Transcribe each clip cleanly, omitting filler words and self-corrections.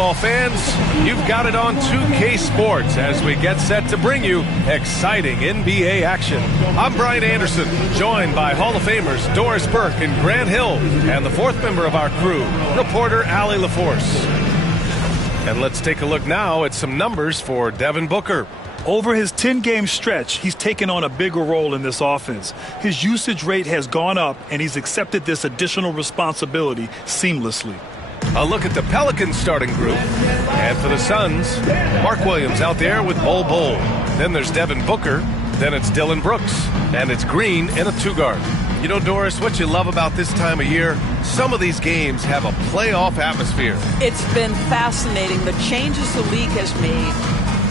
basketball fans, you've got it on 2K Sports as we get set to bring you exciting NBA action. I'm Brian Anderson, joined by Hall of Famers Doris Burke and Grant Hill, and the fourth member of our crew, reporter Allie LaForce. And let's take a look now at some numbers for Devin Booker. Over his 10-game stretch, he's taken on a bigger role in this offense. His usage rate has gone up, and he's accepted this additional responsibility seamlessly. A look at the Pelicans starting group. And for the Suns, Mark Williams out there with Bol Bol. Then there's Devin Booker. Then it's Dillon Brooks. And it's Green in a two-guard. You know, Doris, what you love about this time of year, some of these games have a playoff atmosphere. It's been fascinating. The changes the league has made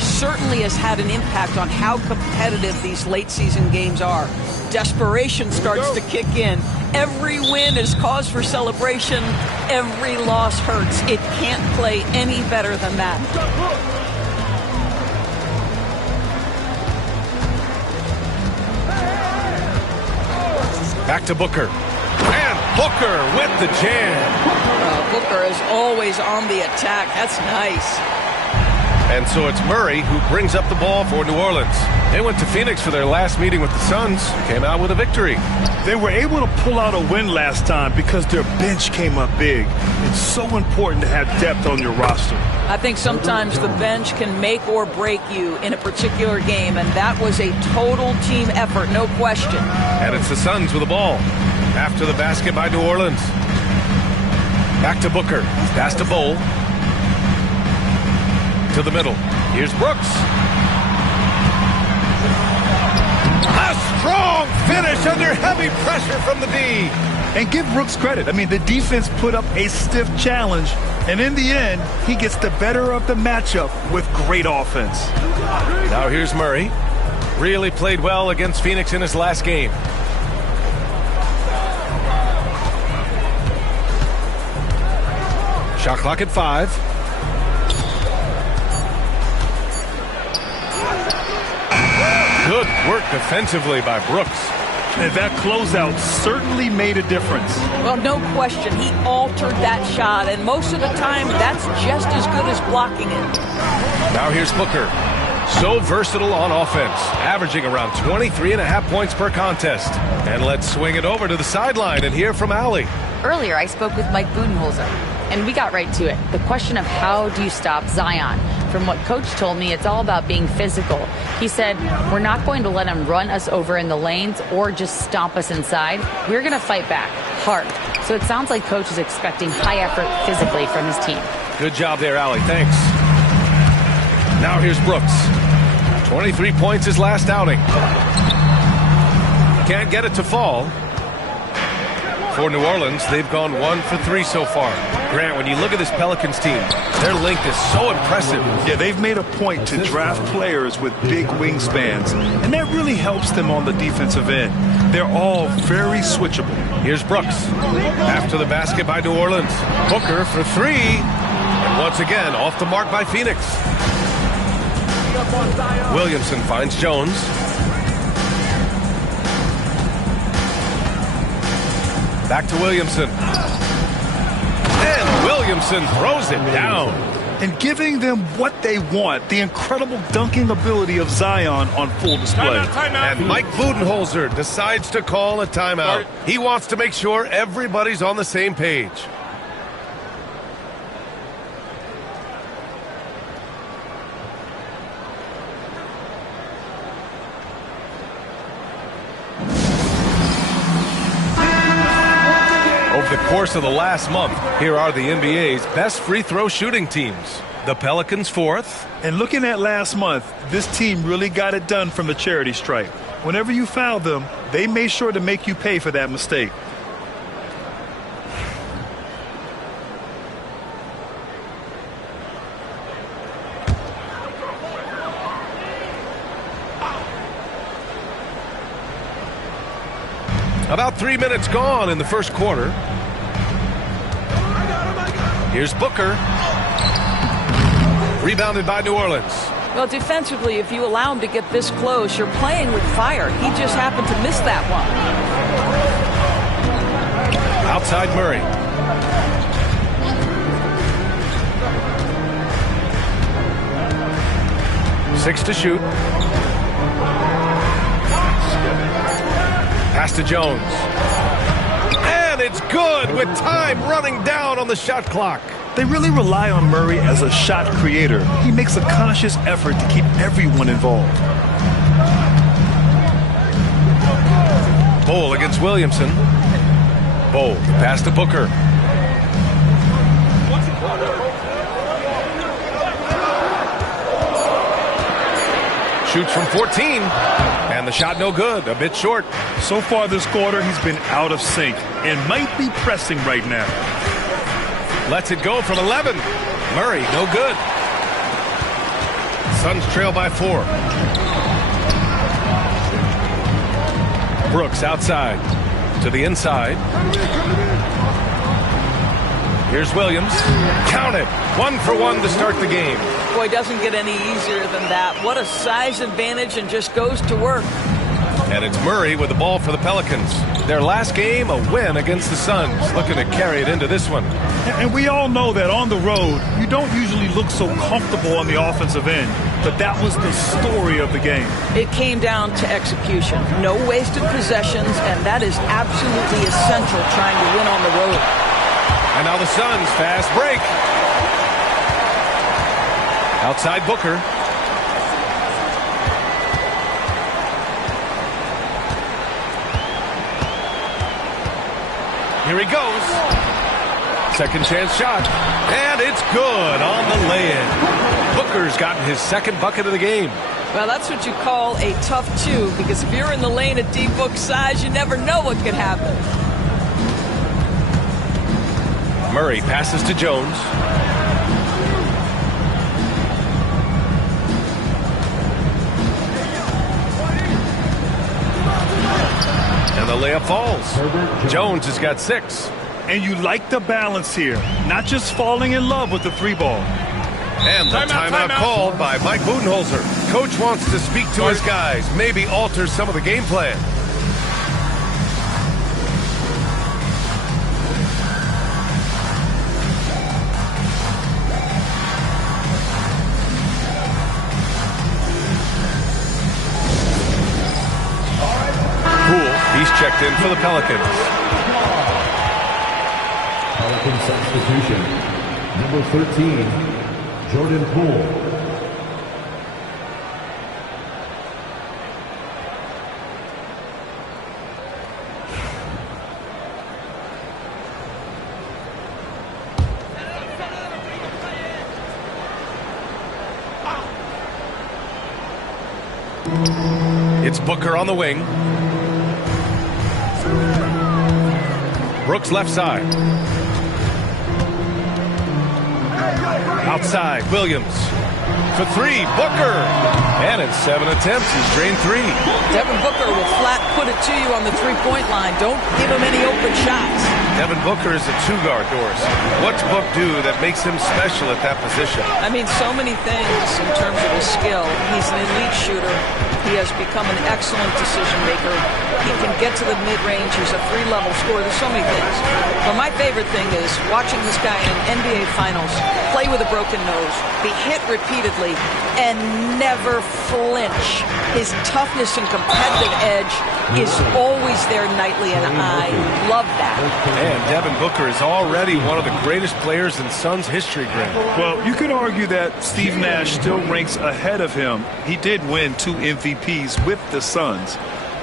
certainly has had an impact on how competitive these late season games are. Desperation starts to kick in. Every win is cause for celebration. Every loss hurts. It can't play any better than that. Back to Booker. And Booker with the jam. Booker is always on the attack. That's nice. And so it's Murray who brings up the ball for New Orleans. They went to Phoenix for their last meeting with the Suns, came out with a victory. They were able to pull out a win last time because their bench came up big. It's so important to have depth on your roster. I think sometimes the bench can make or break you in a particular game, and that was a total team effort, no question. And it's the Suns with the ball. After the basket by New Orleans. Back to Booker. Pass to Bol. To the middle. Here's Brooks. A strong finish under heavy pressure from the D. And give Brooks credit. I mean, the defense put up a stiff challenge, and in the end, he gets the better of the matchup with great offense. Now here's Murray. Really played well against Phoenix in his last game. Shot clock at 5. Good work defensively by Brooks. And that closeout certainly made a difference. Well, no question. He altered that shot, and most of the time, that's just as good as blocking it. Now here's Booker. So versatile on offense, averaging around 23.5 points per contest. And let's swing it over to the sideline and hear from Allie. Earlier, I spoke with Mike Budenholzer, and we got right to it. The question of how do you stop Zion? From what Coach told me, it's all about being physical. He said, we're not going to let him run us over in the lanes or just stomp us inside. We're going to fight back hard. So it sounds like Coach is expecting high effort physically from his team. Good job there, Allie. Thanks. Now here's Brooks. 23 points his last outing. Can't get it to fall. For New Orleans, they've gone 1 for 3 so far. Grant, when you look at this Pelicans team, their length is so impressive. Yeah, they've made a point to draft players with big wingspans, and that really helps them on the defensive end. They're all very switchable. Here's Brooks. After the basket by New Orleans. Booker for 3. And once again, off the mark by Phoenix. Williamson finds Jones. Back to Williamson. And Williamson throws it down. And giving them what they want, the incredible dunking ability of Zion on full display. Timeout. And Mike Budenholzer decides to call a timeout. He wants to make sure everybody's on the same page. Over the course of the last month, here are the NBA's best free throw shooting teams. The Pelicans 4th. And looking at last month, this team really got it done from the charity stripe. Whenever you foul them, they made sure to make you pay for that mistake. About 3 minutes gone in the first quarter. Here's Booker. Rebounded by New Orleans. Well, defensively, if you allow him to get this close, you're playing with fire. He just happened to miss that one. Outside Murray. 6 to shoot. Pass to Jones. And it's good with time running down on the shot clock. They really rely on Murray as a shot creator. He makes a conscious effort to keep everyone involved. Bull against Williamson. Bull, pass to Booker. Shoots from 14, and the shot no good, a bit short. So far this quarter, he's been out of sync and might be pressing right now. Lets it go from 11. Murray, no good. Suns trail by 4. Brooks outside to the inside. Here's Williams. Count it. 1 for 1 to start the game. Boy, doesn't get any easier than that. What a size advantage, and just goes to work. And it's Murray with the ball for the Pelicans. Their last game, a win against the Suns. Looking to carry it into this one. And we all know that on the road, you don't usually look so comfortable on the offensive end. But that was the story of the game. It came down to execution. No wasted possessions, and that is absolutely essential trying to win on the road. And now the Suns, fast break. Outside Booker. Here he goes. Second chance shot. And it's good on the lay-in. Booker's gotten his second bucket of the game. Well, that's what you call a tough 2, because if you're in the lane at D-Book size, you never know what could happen. Murray passes to Jones. And the layup falls. Jones has got 6. And you like the balance here, not just falling in love with the 3-ball. And the timeout called by Mike Budenholzer. Coach wants to speak to his guys, maybe alter some of the game plan. He's checked in for the Pelicans. Pelican substitution. Number 13, Jordan Poole. It's Booker on the wing. Brooks left side. Outside, Williams. For 3, Booker. And in 7 attempts, he's drained 3. Devin Booker will flat put it to you on the 3-point line. Don't give him any open shots. Devin Booker is a 2-guard, Doris. What's Book do that makes him special at that position? I mean, so many things in terms of his skill. He's an elite shooter. He has become an excellent decision maker. He can get to the mid-range. He's a 3-level scorer. There's so many things. But my favorite thing is watching this guy in NBA Finals play with a broken nose, be hit repeatedly, and never flinch. His toughness and competitive edge is always there nightly, and I love that. And Devin Booker is already one of the greatest players in Suns history, Grant. Well, you could argue that Steve Nash still ranks ahead of him. He did win 2 MVPs with the Suns.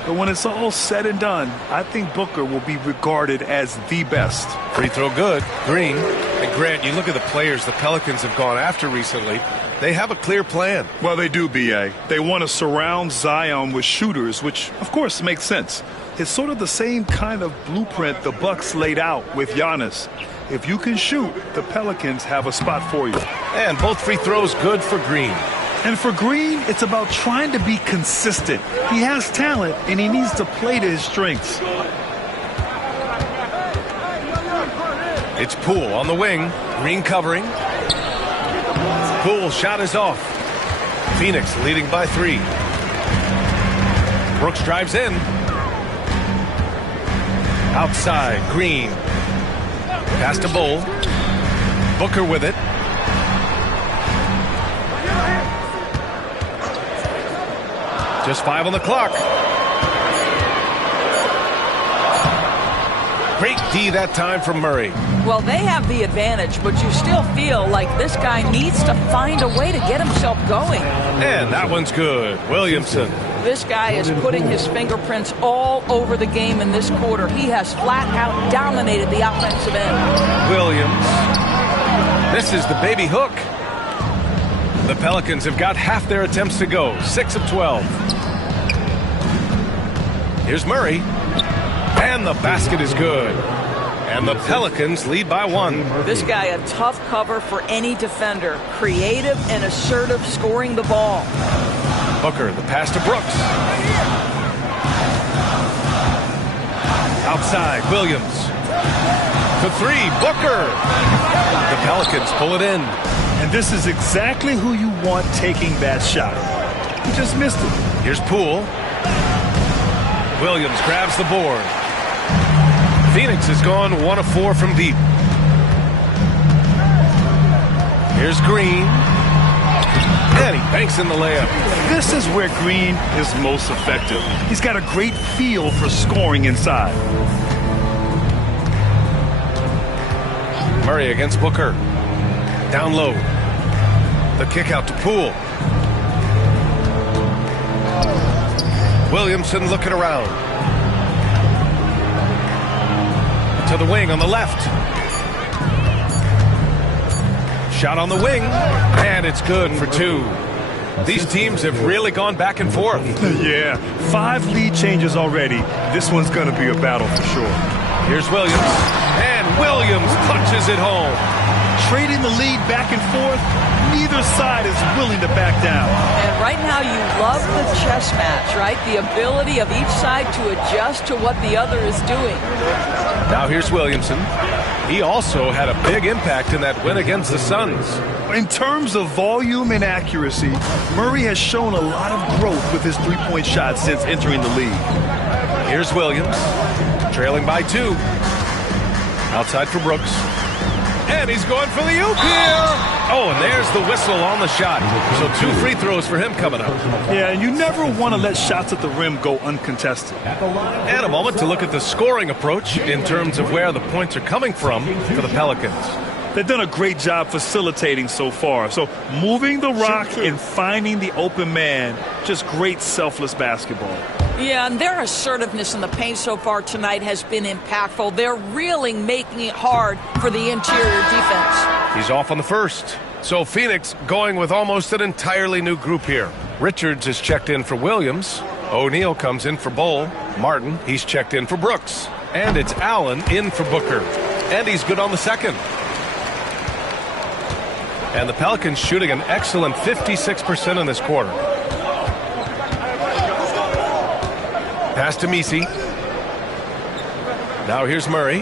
But when it's all said and done, I think Booker will be regarded as the best. Free throw good. Green. And Grant, you look at the players the Pelicans have gone after recently. They have a clear plan. Well, they do, B.A. They want to surround Zion with shooters, which, of course, makes sense. It's sort of the same kind of blueprint the Bucks laid out with Giannis. If you can shoot, the Pelicans have a spot for you. And both free throws good for Green. And for Green, it's about trying to be consistent. He has talent, and he needs to play to his strengths. It's Poole on the wing. Green covering. Poole shot is off. Phoenix leading by 3. Brooks drives in. Outside, Green. Pass to Bull. Booker with it. Just 5 on the clock. Great D that time from Murray. Well, they have the advantage, but you still feel like this guy needs to find a way to get himself going. And that one's good. Williamson. This guy is putting his fingerprints all over the game in this quarter. He has flat out dominated the offensive end. Williams misses the baby hook. The Pelicans have got half their attempts to go. 6 of 12. Here's Murray. And the basket is good. And the Pelicans lead by 1. This guy a tough cover for any defender. Creative and assertive scoring the ball. Booker, the pass to Brooks. Outside, Williams. To 3, Booker. The Pelicans pull it in. And this is exactly who you want taking that shot. He just missed it. Here's Poole. Williams grabs the board. Phoenix has gone 1 of 4 from deep. Here's Green. And he banks in the layup. This is where Green is most effective. He's got a great feel for scoring inside. Murray against Booker. Down low. The kick out to Poole. Williamson looking around. To the wing on the left. Shot on the wing. And it's good for 2. These teams have really gone back and forth. Yeah, 5 lead changes already. This one's going to be a battle for sure. Here's Williams. And Williams punches it home. Trading the lead back and forth, neither side is willing to back down. And right now you love the chess match, right? The ability of each side to adjust to what the other is doing. Now here's Williamson. He also had a big impact in that win against the Suns. In terms of volume and accuracy, Murray has shown a lot of growth with his three-point shot since entering the league. Here's Williams, trailing by 2. Outside for Brooks. And he's going for the oop here. Oh, and there's the whistle on the shot. So 2 free throws for him coming up. Yeah, and you never want to let shots at the rim go uncontested. And a moment to look at the scoring approach in terms of where the points are coming from for the Pelicans. They've done a great job facilitating so far. So moving the rock and finding the open man, just great selfless basketball. Yeah, and their assertiveness in the paint so far tonight has been impactful. They're really making it hard for the interior defense. He's off on the first. So Phoenix going with almost an entirely new group here. Richards is checked in for Williams. O'Neal comes in for Bull. Martin, he's checked in for Brooks. And it's Allen in for Booker. And he's good on the second. And the Pelicans shooting an excellent 56% in this quarter. Pass to Messi. Now here's Murray.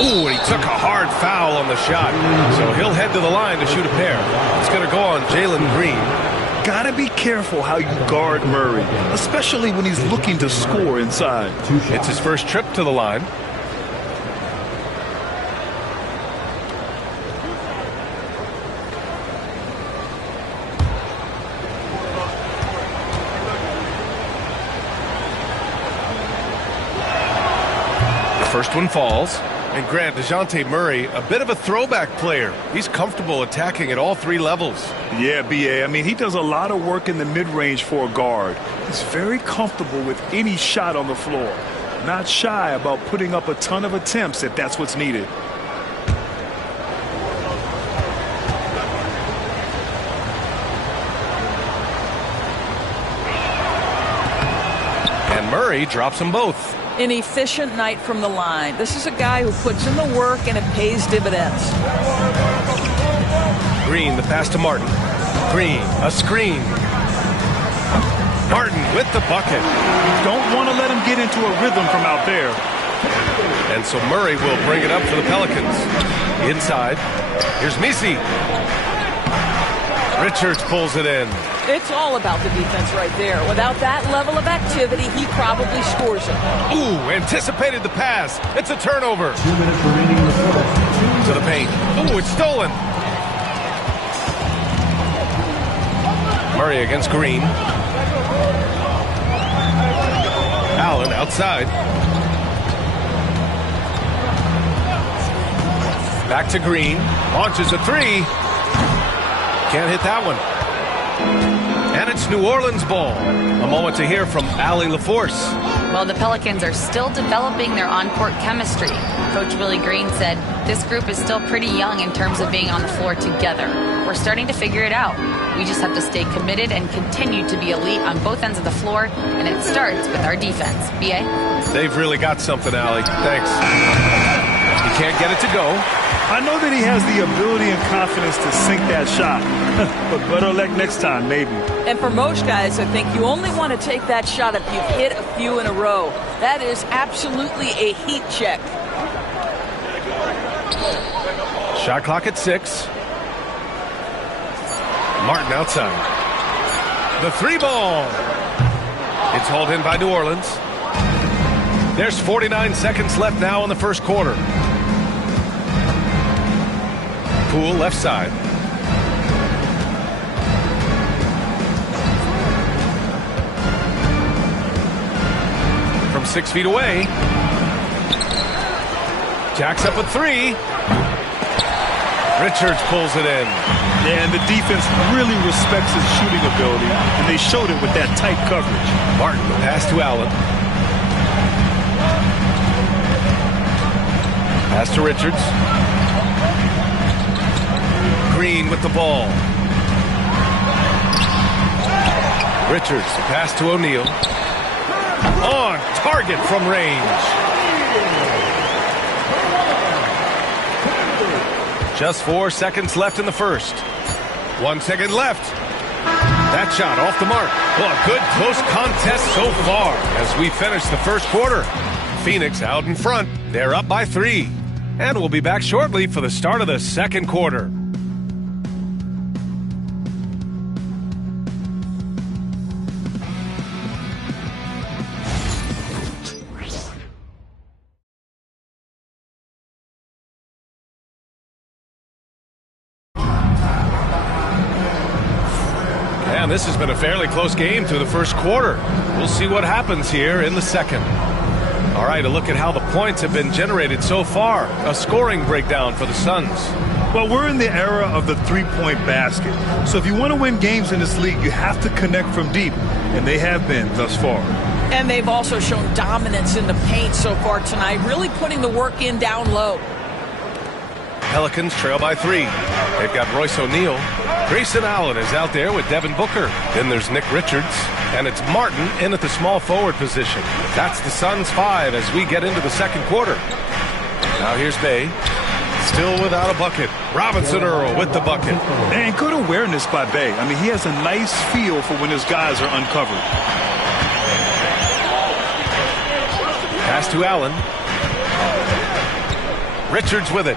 Ooh, and he took a hard foul on the shot. So he'll head to the line to shoot a pair. It's going to go on Jalen Green. Gotta be careful how you guard Murray, especially when he's looking to score inside. It's his first trip to the line. First one falls. And Grant, DeJounte Murray, a bit of a throwback player. He's comfortable attacking at all 3 levels. Yeah, B.A. I mean, he does a lot of work in the mid-range for a guard. He's very comfortable with any shot on the floor. Not shy about putting up a ton of attempts if that's what's needed. And Murray drops them both. An efficient night from the line. This is a guy who puts in the work and it pays dividends. Green, the pass to Martin. Green, a screen. Martin with the bucket. Don't want to let him get into a rhythm from out there. And so Murray will bring it up for the Pelicans. Inside, here's Messi. Richards pulls it in. It's all about the defense right there. Without that level of activity, he probably scores it. Ooh, anticipated the pass. It's a turnover. 2 minutes remaining in the fourth. To the paint. Ooh, it's stolen. Murray against Green. Allen outside. Back to Green. Launches a three. Can't hit that one. And it's New Orleans ball. A moment to hear from Allie LaForce. Well, the Pelicans are still developing their on-court chemistry. Coach Willie Green said this group is still pretty young in terms of being on the floor together. We're starting to figure it out. We just have to stay committed and continue to be elite on both ends of the floor, and it starts with our defense. B.A.? They've really got something, Allie. Thanks. He can't get it to go. I know that he has the ability and confidence to sink that shot, but better luck next time, maybe. And for most guys, I think you only want to take that shot if you've hit a few in a row. That is absolutely a heat check. Shot clock at 6. Martin outside. The three ball. It's hauled in by New Orleans. There's 49 seconds left now in the first quarter. Poole left side. From 6 feet away. Jacks up a three. Richards pulls it in. Yeah, and the defense really respects his shooting ability, and they showed it with that tight coverage. Martin, the pass to Allen. Pass to Richards. Green with the ball. Richards, pass to O'Neal. On target from range. Just 4 seconds left in the first. 1 second left. That shot off the mark. Well, a good close contest so far as we finish the first quarter. Phoenix out in front. They're up by 3. And we'll be back shortly for the start of the second quarter. And this has been a fairly close game through the first quarter. We'll see what happens here in the second. All right, a look at how the points have been generated so far. A scoring breakdown for the Suns. Well, we're in the era of the three-point basket. So if you want to win games in this league, you have to connect from deep. And they have been thus far. And they've also shown dominance in the paint so far tonight, really putting the work in down low. Pelicans trail by 3. They've got Royce O'Neal. Grayson Allen is out there with Devin Booker. Then there's Nick Richards. And it's Martin in at the small forward position. That's the Suns 5 as we get into the second quarter. Now here's Bay. Still without a bucket. Robinson Earl with the bucket. And good awareness by Bay. I mean, he has a nice feel for when his guys are uncovered. Pass to Allen. Richards with it.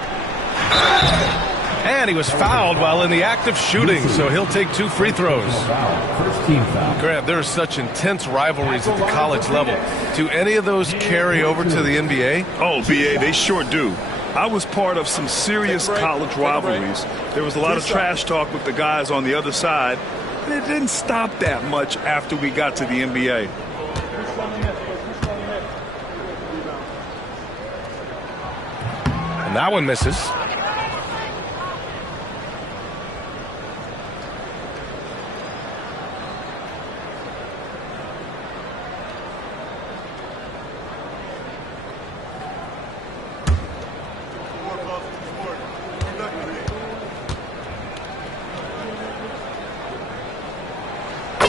And he was fouled while in the act of shooting, so he'll take 2 free throws. First team foul. Grant, there are such intense rivalries at the college level. Do any of those carry over to the NBA? Oh, BA, they sure do. I was part of some serious college rivalries. There was a lot of trash talk with the guys on the other side, and it didn't stop that much after we got to the NBA. And that one misses.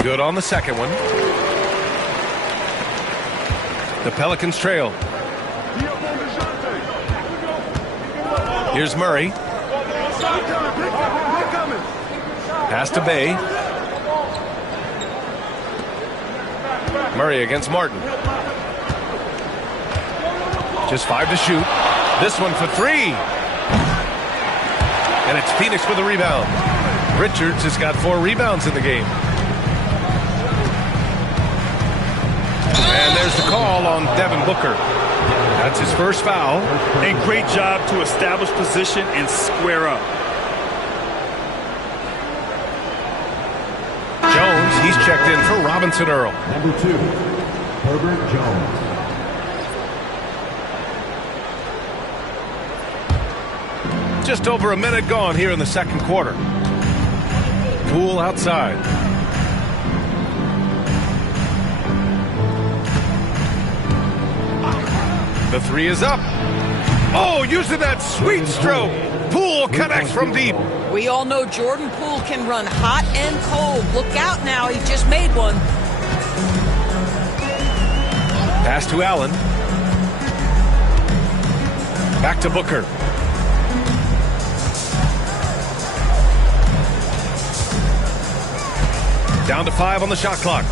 Good on the second one. The Pelicans trail. Here's Murray. Pass to Bay. Murray against Martin. Just 5 to shoot. This one for 3. And it's Phoenix with a rebound. Richards has got 4 rebounds in the game. And there's the call on Devin Booker. That's his first foul. And great job to establish position and square up. He's checked in for Robinson Earl. Number 2, Herbert Jones. Just over a minute gone here in the second quarter. Poole outside. The three is up. Oh, using that sweet stroke. Poole connects from deep. We all know Jordan Poole can run hot and cold. Look out now, he just made one. Pass to Allen. Back to Booker. Down to 5 on the shot clock.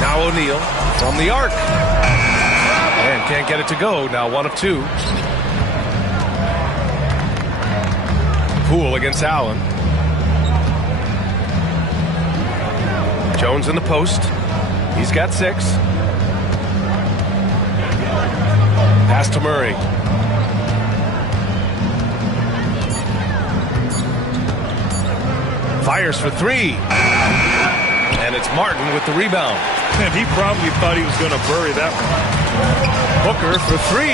Now O'Neal from the arc. And can't get it to go. Now 1 of 2. Poole against Allen. Jones in the post. He's got 6. Pass to Murray. Fires for 3. And it's Martin with the rebound. And he probably thought he was going to bury that one. Booker for 3.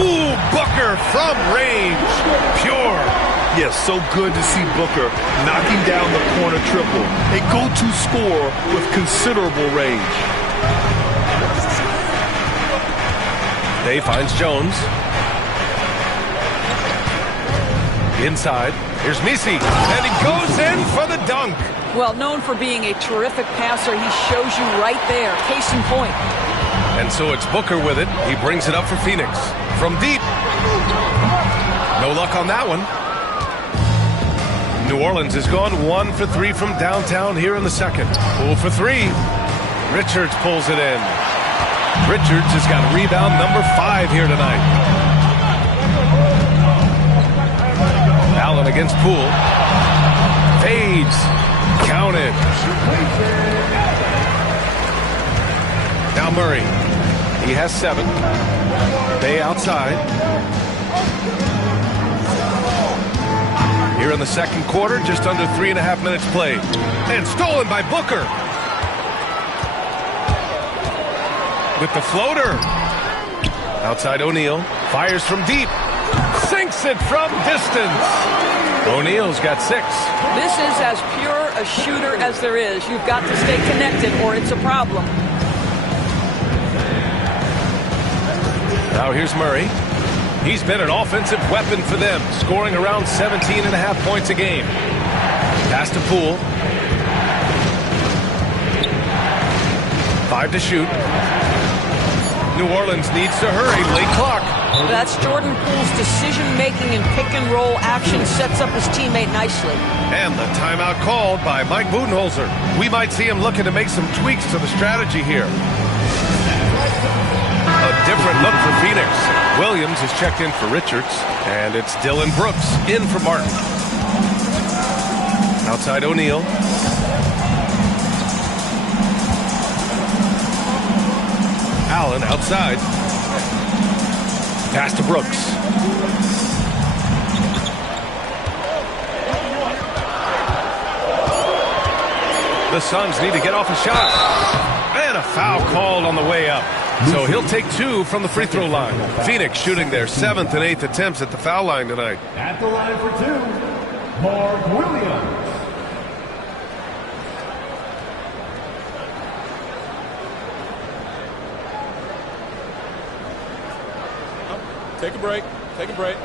Ooh, Booker from range. Pure. Yes, so good to see Booker knocking down the corner triple. A go-to score with considerable range. Day finds Jones. Inside. Here's Misi. And he goes in for the dunk. Well, known for being a terrific passer, he shows you right there. Case in point. And so it's Booker with it. He brings it up for Phoenix. From deep. No luck on that one. New Orleans has gone 1 for 3 from downtown here in the second. Poole for 3. Richards pulls it in. Richards has got rebound number 5 here tonight. Allen against Poole. Fades. Counted. Now Murray. He has 7. Bay outside. Here in the second quarter, just under 3.5 minutes played. And stolen by Booker. With the floater. Outside O'Neal. Fires from deep. Sinks it from distance. O'Neal's got 6. This is as pure a shooter as there is. You've got to stay connected or it's a problem. Now here's Murray. He's been an offensive weapon for them, scoring around 17.5 points a game. Pass to Poole. 5 to shoot. New Orleans needs to hurry. Late clock. That's Jordan Poole's decision-making and pick-and-roll action sets up his teammate nicely. And the timeout called by Mike Budenholzer. We might see him looking to make some tweaks to the strategy here. A different look for Phoenix. Williams is checked in for Richards. And it's Dylan Brooks in for Martin. Outside O'Neal. Allen outside. Pass to Brooks. The Suns need to get off a shot. And a foul called on the way up. So he'll take 2 from the free throw line. Phoenix shooting their 7th and 8th attempts at the foul line tonight. At the line for 2, Mark Williams. Take a break. Take a break.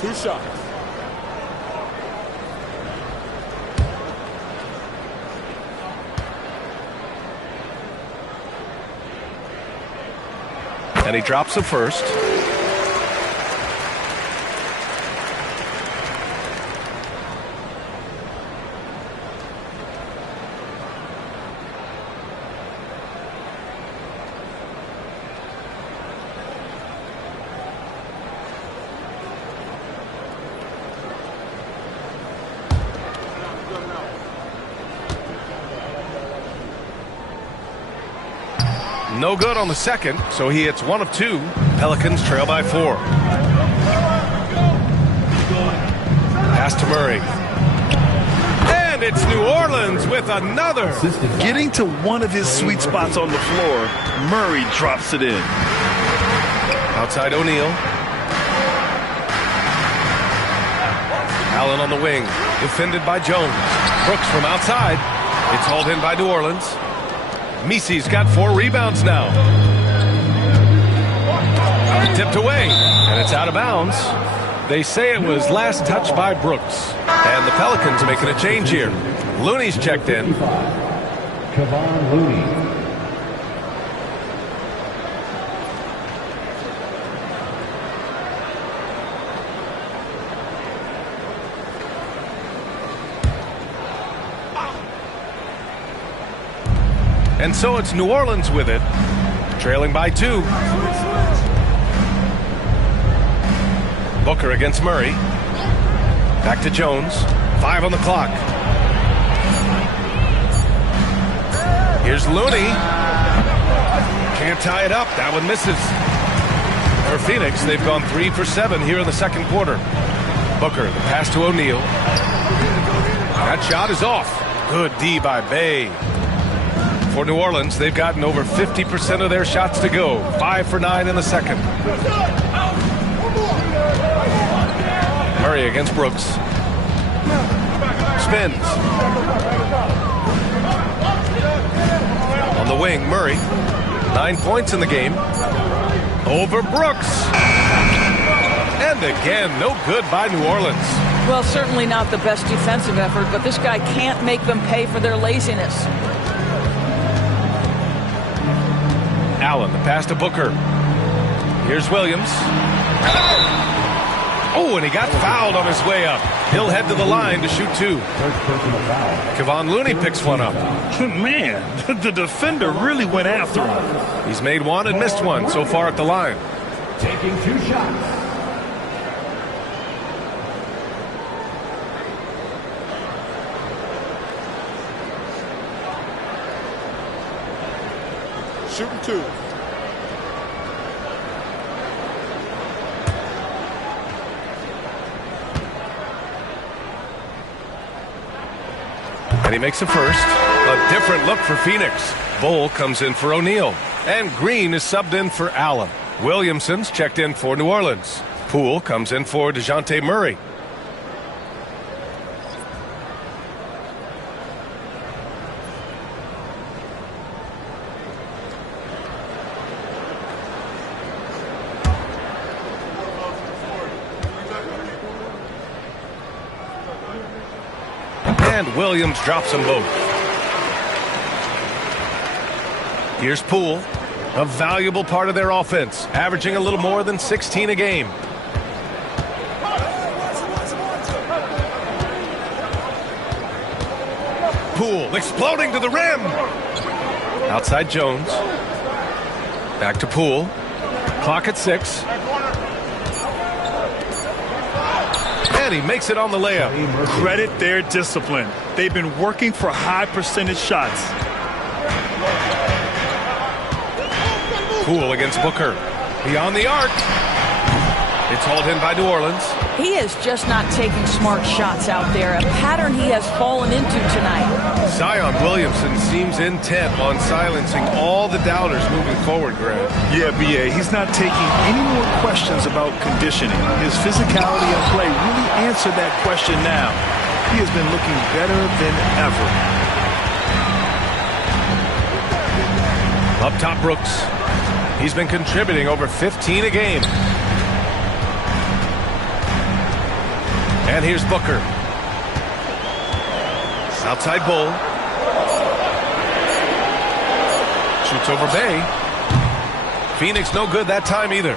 2 shots. And he drops the first. No good on the second, so he hits 1 of 2. Pelicans trail by 4. Pass to Murray. And it's New Orleans with another. Getting to one of his sweet spots on the floor, Murray drops it in. Outside O'Neal. Allen on the wing, defended by Jones. Brooks from outside. It's hauled in by New Orleans. Misi's got 4 rebounds now. Tipped away, and it's out of bounds. They say it was last touched by Brooks. And the Pelicans making a change here. Looney's checked in. Kevon Looney. And so it's New Orleans with it, trailing by 2. Booker against Murray. Back to Jones. 5 on the clock. Here's Looney. Can't tie it up. That one misses. For Phoenix, they've gone 3 for 7 here in the second quarter. Booker, the pass to O'Neal. That shot is off. Good D by Bay. For New Orleans, they've gotten over 50% of their shots to go. 5 for 9 in the second. Murray against Brooks. Spins. On the wing, Murray. 9 points in the game. Over Brooks. And again, no good by New Orleans. Well, certainly not the best defensive effort, but this guy can't make them pay for their laziness. Allen, the pass to Booker. Here's Williams. Oh, and he got fouled on his way up. He'll head to the line to shoot 2. Kevon Looney picks one up. Man, the defender really went after him. He's made 1 and missed 1 so far at the line. Taking 2 shots. Shooting 2. And he makes a first. A different look for Phoenix. Bull comes in for O'Neal. And Green is subbed in for Allen. Williamson's checked in for New Orleans. Poole comes in for DeJounte Murray. And Williams drops them both. Here's Poole, a valuable part of their offense, averaging a little more than 16 a game. Poole exploding to the rim. Outside Jones. Back to Poole. Clock at 6. And he makes it on the layup. Credit their discipline. They've been working for high percentage shots. Poole against Booker. Beyond the arc. It's hauled in by New Orleans. He is just not taking smart shots out there, a pattern he has fallen into tonight. Zion Williamson seems intent on silencing all the doubters moving forward, Grant. Yeah, B.A., he's not taking any more questions about conditioning. His physicality and play really answered that question now. He has been looking better than ever. Up top, Brooks. He's been contributing over 15 a game. And here's Booker. Outside Bull. Shoots over Bay. Phoenix no good that time either.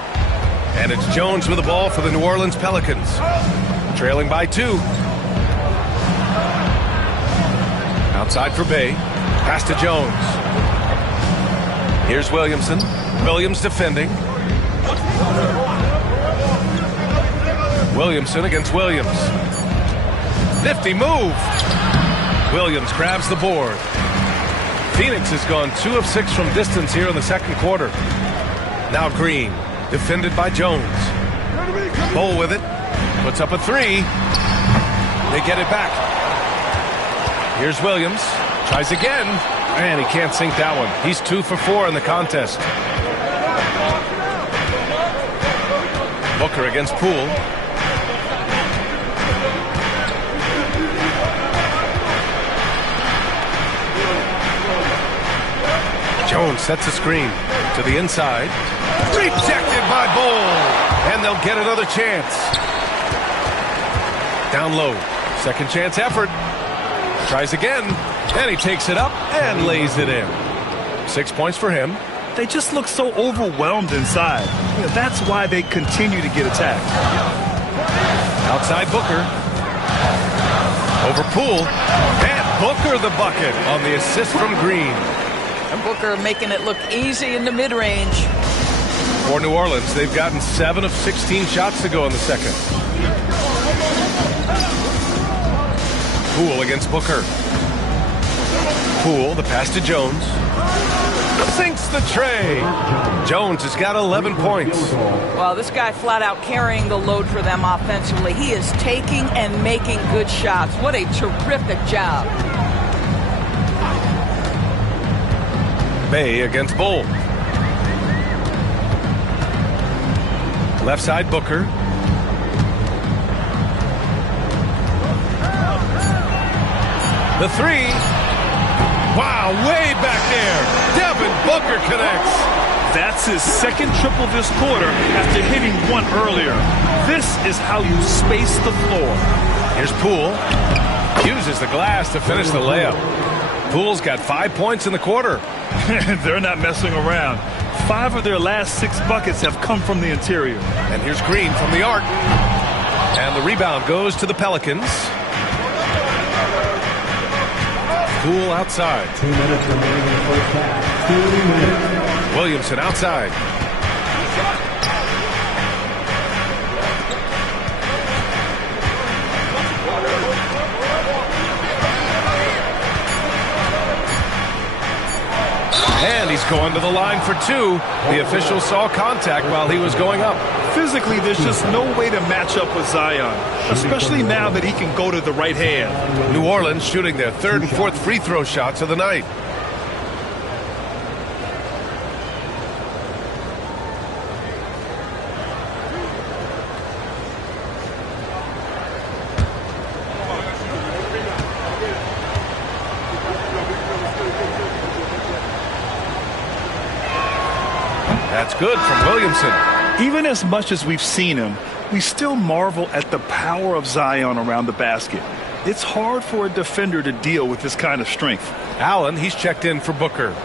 And it's Jones with the ball for the New Orleans Pelicans. Trailing by 2. Outside for Bay. Pass to Jones. Here's Williamson. Williams defending. Williamson against Williams. Nifty move. Williams grabs the board. Phoenix has gone 2 of 6 from distance here in the second quarter. Now Green, defended by Jones. Bull with it. Puts up a 3. They get it back. Here's Williams. Tries again. And he can't sink that one. He's 2 for 4 in the contest. Booker against Poole. Jones sets a screen to the inside. Rejected by Bull. And they'll get another chance. Down low. Second chance effort. Tries again. And he takes it up and lays it in. 6 points for him. They just look so overwhelmed inside. That's why they continue to get attacked. Outside Booker. Over Poole. And Booker the bucket on the assist from Green. And Booker making it look easy in the mid-range. For New Orleans, they've gotten 7 of 16 shots to go in the second. Poole against Booker. Poole, the pass to Jones. Sinks the tray. Jones has got 11 points. Well, this guy flat out carrying the load for them offensively. He is taking and making good shots. What a terrific job. Bay against Bull. Left side Booker. The three. Wow, way back there. Devin Booker connects. That's his second triple this quarter after hitting one earlier. This is how you space the floor. Here's Poole. Uses the glass to finish the layup. Poole's got 5 points in the quarter. They're not messing around. 5 of their last 6 buckets have come from the interior. And here's Green from the arc. And the rebound goes to the Pelicans. Poole outside. 2 minutes remaining in the first half. 2 minutes. Williamson outside. And he's going to the line for 2. The official saw contact while he was going up. Physically, there's just no way to match up with Zion, especially now that he can go to the right hand. New Orleans shooting their 3rd and 4th free throw shots of the night. That's good from Williamson. Even as much as we've seen him, we still marvel at the power of Zion around the basket. It's hard for a defender to deal with this kind of strength. Allen, he's checked in for Booker.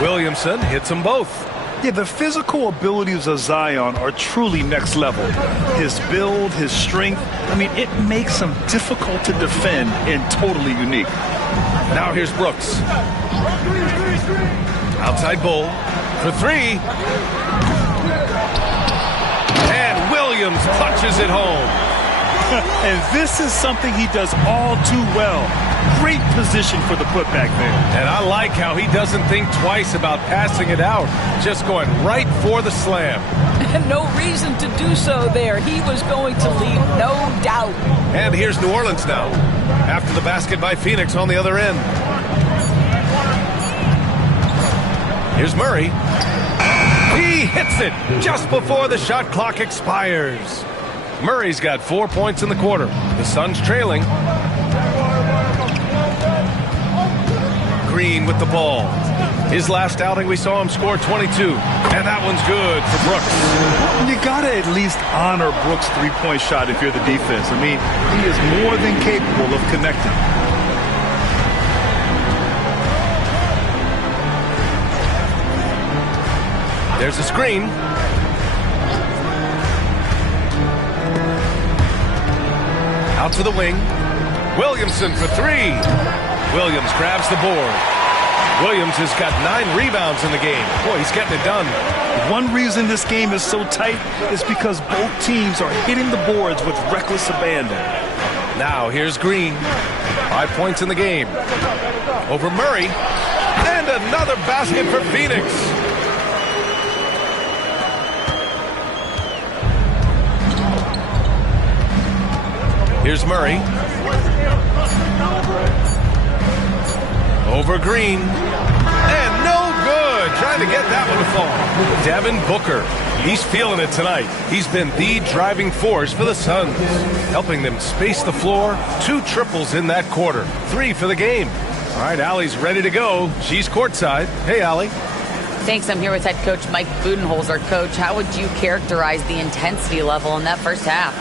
Williamson hits them both. Yeah, the physical abilities of Zion are truly next level. His build, his strength, I mean, it makes him difficult to defend and totally unique. Now here's Brooks. Outside Bull for 3. And Williams punches it home. And this is something he does all too well. Great position for the putback there. And I like how he doesn't think twice about passing it out, just going right for the slam. No reason to do so there. He was going to leave, no doubt. And here's New Orleans now, after the basket by Phoenix on the other end. Here's Murray. He hits it just before the shot clock expires. Murray's got 4 points in the quarter. The Suns trailing. Green with the ball. His last outing, we saw him score 22. And that one's good for Brooks. You got to at least honor Brooks' three-point shot if you're the defense. I mean, he is more than capable of connecting. There's a screen. Out to the wing. Williamson for 3. Williams grabs the board. Williams has got 9 rebounds in the game. Boy, he's getting it done. One reason this game is so tight is because both teams are hitting the boards with reckless abandon. Now here's Green. 5 points in the game. Over Murray. And another basket for Phoenix. Here's Murray. Over Green. And no good. Trying to get that one to fall. Devin Booker. He's feeling it tonight. He's been the driving force for the Suns, helping them space the floor. 2 triples in that quarter. 3 for the game. All right, Allie's ready to go. She's courtside. Hey, Allie. Thanks. I'm here with head coach Mike Budenholzer. Coach, how would you characterize the intensity level in that first half?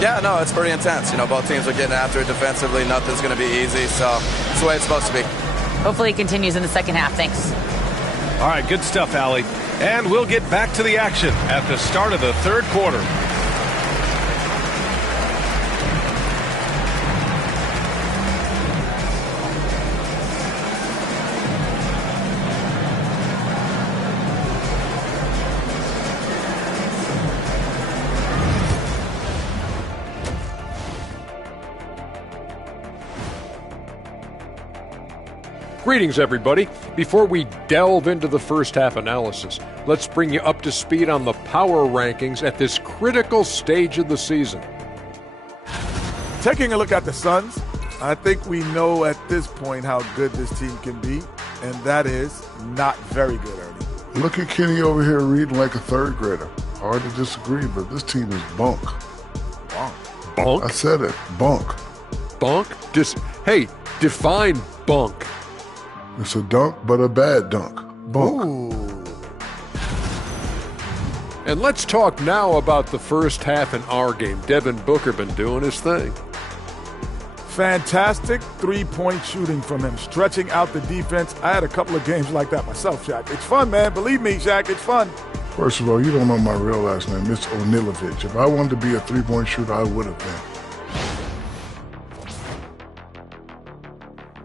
Yeah, no, it's pretty intense. You know, both teams are getting after it defensively. Nothing's going to be easy, so it's the way it's supposed to be. Hopefully it continues in the second half. Thanks. All right, good stuff, Allie. And we'll get back to the action at the start of the third quarter. Greetings, everybody. Before we delve into the first half analysis, let's bring you up to speed on the power rankings at this critical stage of the season. Taking a look at the Suns, I think we know at this point how good this team can be, and that is not very good, Ernie. Look at Kenny over here reading like a third grader. Hard to disagree, but this team is bunk. Wow. Bunk? I said it. Bunk. Bunk? Hey, define bunk. It's a dunk, but a bad dunk. Bunk. Ooh. And let's talk now about the first half in our game. Devin Booker been doing his thing. Fantastic three-point shooting from him, stretching out the defense. I had a couple of games like that myself, Shaq. It's fun, man. Believe me, Shaq, it's fun. First of all, you don't know my real last name. It's Onilovich. If I wanted to be a three-point shooter, I would have been.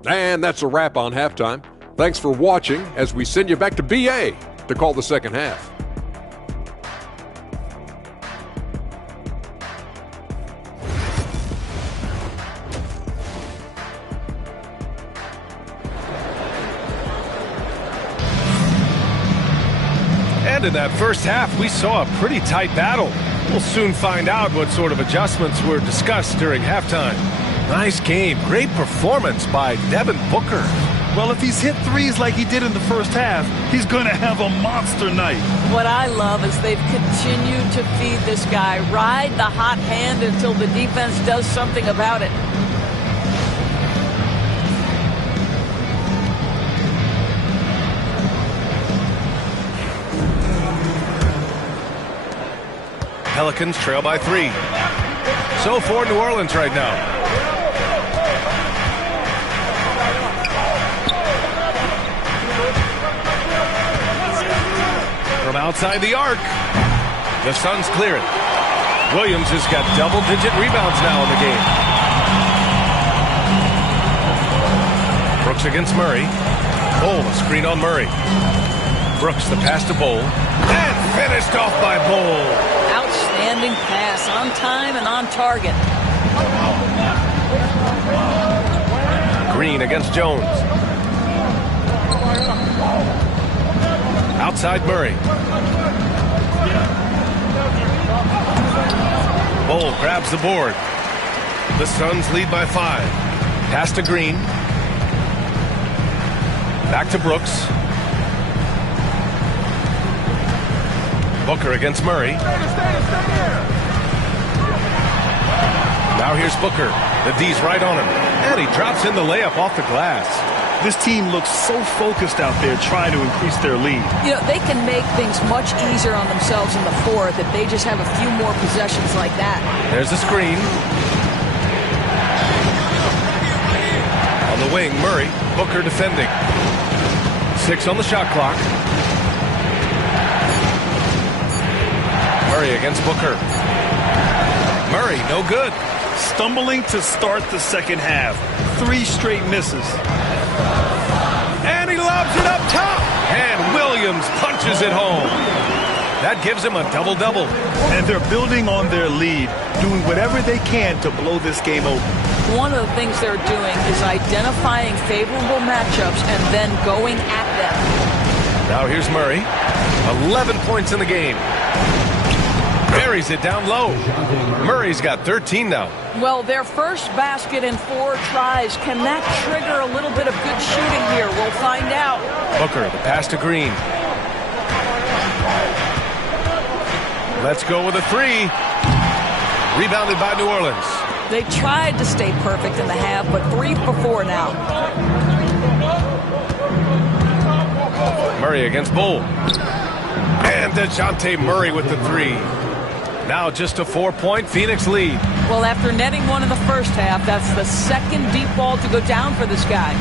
And that's a wrap on halftime. Thanks for watching as we send you back to BA to call the second half. And in that first half, we saw a pretty tight battle. We'll soon find out what sort of adjustments were discussed during halftime. Nice game. Great performance by Devin Booker. Well, if he's hit threes like he did in the first half, he's going to have a monster night. What I love is they've continued to feed this guy. Ride the hot hand until the defense does something about it. Pelicans trail by 3. So for New Orleans right now. From outside the arc, the Suns clear it. Williams has got double-digit rebounds now in the game. Brooks against Murray. Bull, a screen on Murray. Brooks, the pass to Bull. And finished off by Bull. Outstanding pass, on time and on target. Green against Jones. Outside Murray. Bull grabs the board. The Suns lead by 5. Pass to Green. Back to Brooks. Booker against Murray. Now here's Booker. The D's right on him. And he drops in the layup off the glass. This team looks so focused out there trying to increase their lead. You know, they can make things much easier on themselves in the fourth if they just have a few more possessions like that. There's a screen. On the wing, Murray. Booker defending. 6 on the shot clock. Murray against Booker. Murray, no good. Stumbling to start the second half. 3 straight misses. And he lobs it up top. And Williams punches it home. That gives him a double-double. And they're building on their lead, doing whatever they can to blow this game open. One of the things they're doing is identifying favorable matchups and then going at them. Now here's Murray. 11 points in the game. Buries it down low. Murray's got 13 now. Well, their first basket in 4 tries. Can that trigger a little bit of good shooting here? We'll find out. Booker, the pass to Green. Let's go with a 3. Rebounded by New Orleans. They tried to stay perfect in the half, but 3 for 4 now. Murray against Bull. And DeJounte Murray with the 3. Now just a 4-point Phoenix lead. Well, after netting one in the first half, that's the second deep ball to go down for this guy.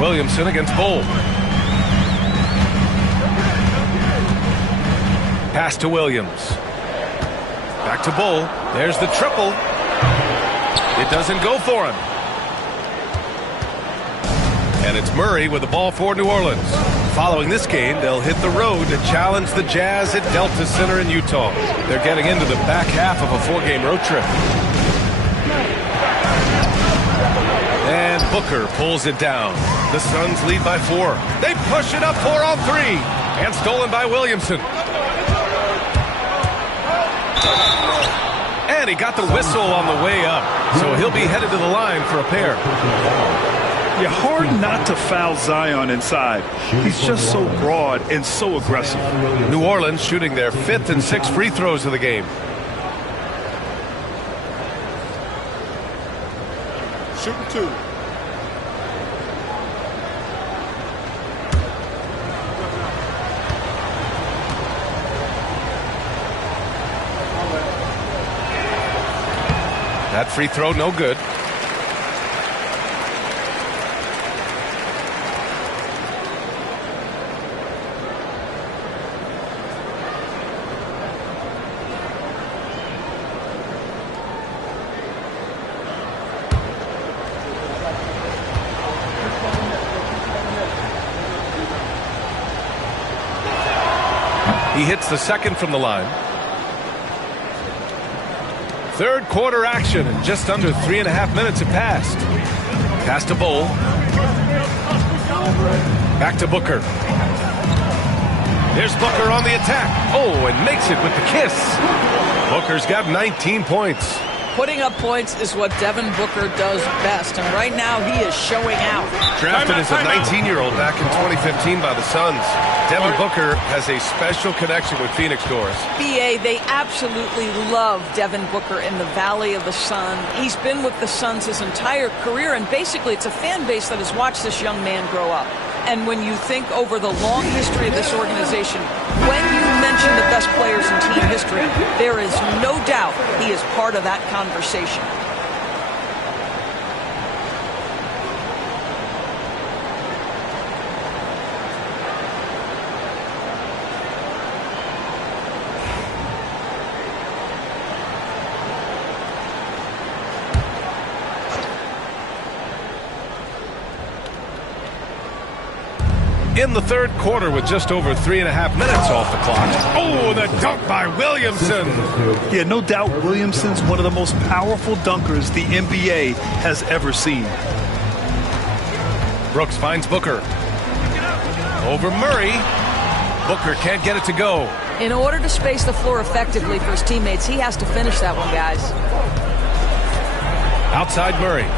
Williamson against Bull. Pass to Williams. Back to Bull. There's the triple. It doesn't go for him. And it's Murray with the ball for New Orleans. Following this game, they'll hit the road to challenge the Jazz at Delta Center in Utah. They're getting into the back half of a 4-game road trip. And Booker pulls it down. The Suns lead by 4. They push it up 4 on 3. And stolen by Williamson. And he got the whistle on the way up. So he'll be headed to the line for a pair. Yeah, hard not to foul Zion inside. He's just so broad and so aggressive. New Orleans shooting their 5th and 6th free throws of the game. Shooting 2. That free throw no good. He hits the second from the line. Third quarter action, and just under 3.5 minutes have passed. Pass to Bull. Back to Booker. There's Booker on the attack. Oh, and makes it with the kiss. Booker's got 19 points. Putting up points is what Devin Booker does best, and right now he is showing out. Drafted as a 19-year-old back in 2015 by the Suns, Devin Booker has a special connection with Phoenix, Doris. BA, they absolutely love Devin Booker in the Valley of the Sun. He's been with the Suns his entire career, and basically it's a fan base that has watched this young man grow up. And when you think over the long history of this organization, when you mention the best players in team history, there is no doubt he is part of that conversation. In the third quarter with just over 3.5 minutes off the clock. Oh, the dunk by Williamson. Yeah, no doubt Williamson's one of the most powerful dunkers the NBA has ever seen. Brooks finds Booker. Over Murray. Booker can't get it to go. In order to space the floor effectively for his teammates, he has to finish that one, guys. Outside Murray.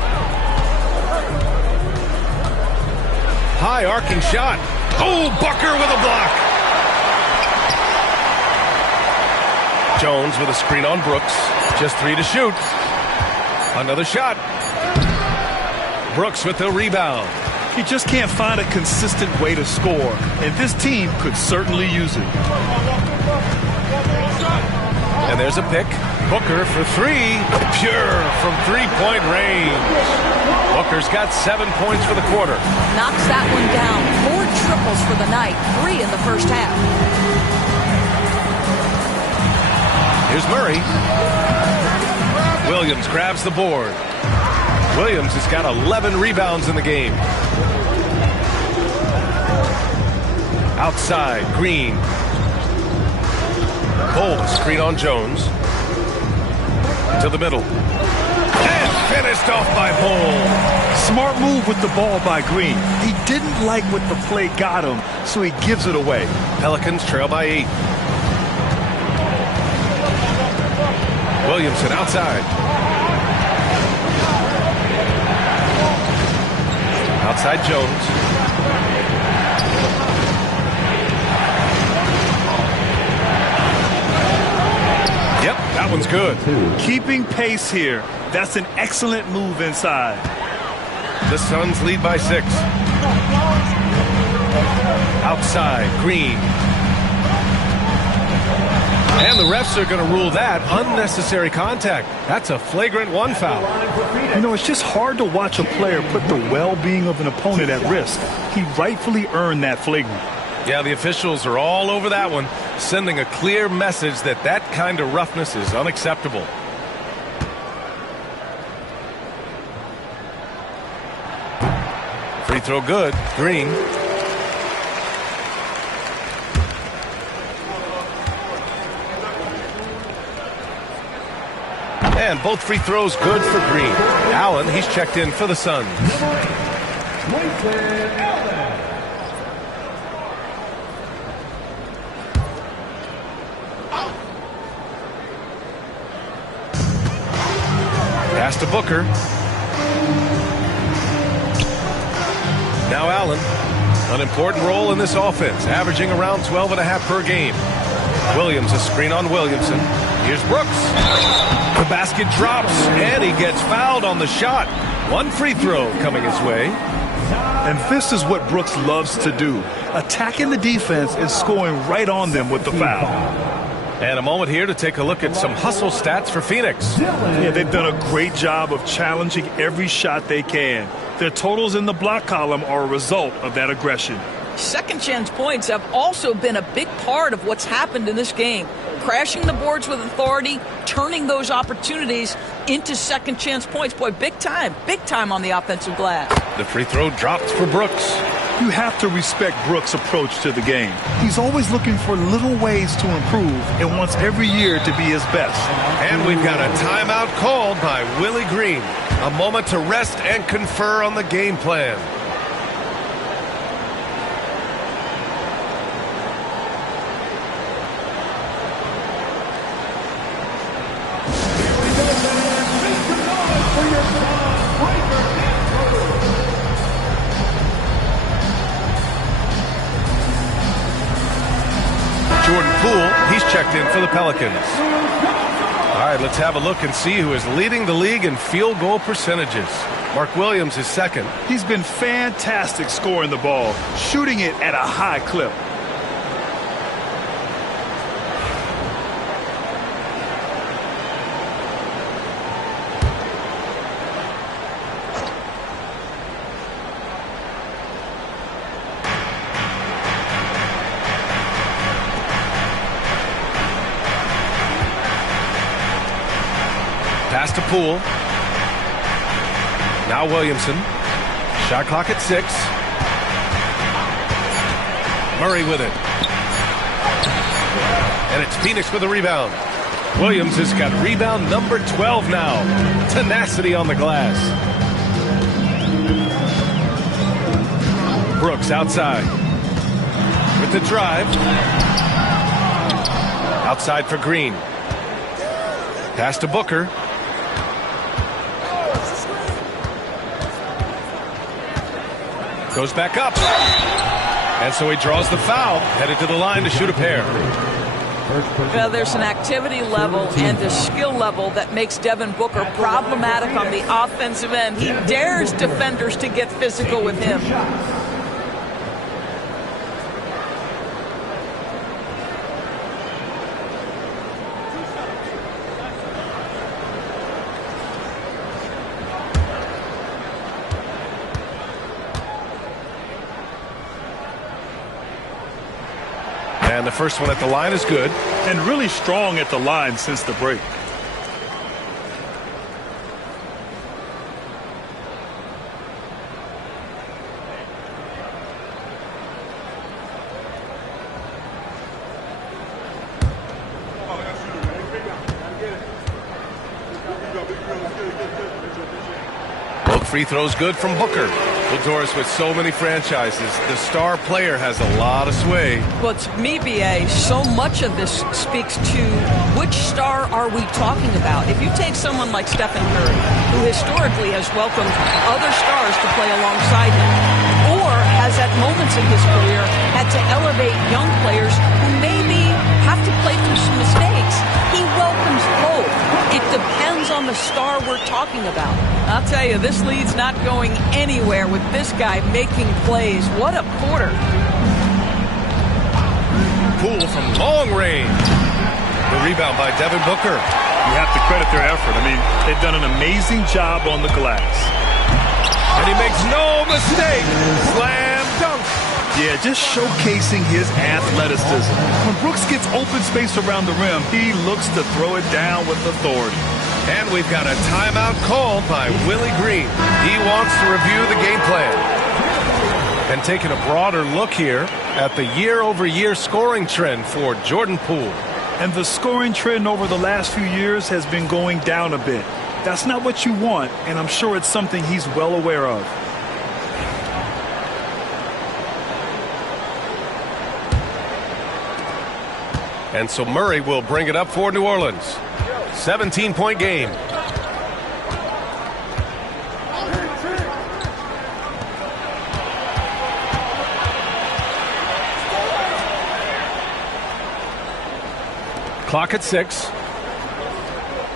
High arcing shot. Oh, Booker with a block. Jones with a screen on Brooks. Just 3 to shoot. Another shot. Brooks with the rebound. He just can't find a consistent way to score, and this team could certainly use it. And there's a pick. Booker for 3. Pure from 3-point range. Booker's got 7 points for the quarter. Knocks that one down. 4 triples for the night. 3 in the first half. Here's Murray. Williams grabs the board. Williams has got 11 rebounds in the game. Outside, Green. Cole, screen on Jones. To the middle. And finished off by Cole. Smart move with the ball by Green. He didn't like what the play got him, so he gives it away. Pelicans trail by 8. Williamson outside. Outside Jones. Yep, that one's good. Keeping pace here. That's an excellent move inside. The Suns lead by 6. Outside, Green. And the refs are going to rule that unnecessary contact. That's a flagrant 1 foul. You know, it's just hard to watch a player put the well-being of an opponent at risk. He rightfully earned that flagrant. Yeah, the officials are all over that one, sending a clear message that that kind of roughness is unacceptable. Free throw good. Green. And both free throws good for Green. Allen, he's checked in for the Suns. Pass to Booker. Now Allen. An important role in this offense, averaging around 12.5 per game. Williams, a screen on Williamson. Here's Brooks. The basket drops, and he gets fouled on the shot. 1 free throw coming his way. And this is what Brooks loves to do. Attacking the defense and scoring right on them with the foul. And a moment here to take a look at some hustle stats for Phoenix. Yeah, they've done a great job of challenging every shot they can. Their totals in the block column are a result of that aggression. Second chance points have also been a big part of what's happened in this game. Crashing the boards with authority, turning those opportunities into second chance points. Boy, big time on the offensive glass. The free throw dropped for Brooks. You have to respect Brooks' approach to the game. He's always looking for little ways to improve and wants every year to be his best. And we've got a timeout called by Willie Green. A moment to rest and confer on the game plan. Jordan Poole, he's checked in for the Pelicans. All right, let's have a look and see who is leading the league in field goal percentages. Mark Williams is second. He's been fantastic scoring the ball, shooting it at a high clip. Pass to Poole. Now Williamson. Shot clock at 6. Murray with it. And it's Phoenix with a rebound. Williams has got rebound number 12 now. Tenacity on the glass. Brooks outside. With the drive. Outside for Green. Pass to Booker. Goes back up. And so he draws the foul, headed to the line to shoot a pair. Well, there's an activity level and a skill level that makes Devin Booker problematic on the offensive end. He dares defenders to get physical with him. And the first one at the line is good. And really strong at the line since the break. free throw's good from Booker. Well, Doris, with so many franchises, the star player has a lot of sway. Well, to me, B.A., so much of this speaks to which star are we talking about. If you take someone like Stephen Curry, who historically has welcomed other stars to play alongside him, or has at moments in his career had to elevate young players who maybe have to play through some mistakes, he welcomes both. It depends on the star we're talking about. I'll tell you, this lead's not going anywhere with this guy making plays. What a quarter. Poole from long range. The rebound by Devin Booker. You have to credit their effort. I mean, they've done an amazing job on the glass. And he makes no mistake. Slam dunk. Yeah, just showcasing his athleticism. When Brooks gets open space around the rim, he looks to throw it down with authority. And we've got a timeout called by Willie Green. He wants to review the game plan. And taking a broader look here at the year-over-year scoring trend for Jordan Poole. And the scoring trend over the last few years has been going down a bit. That's not what you want, and I'm sure it's something he's well aware of. And so Murray will bring it up for New Orleans. 17-point game. Clock at 6.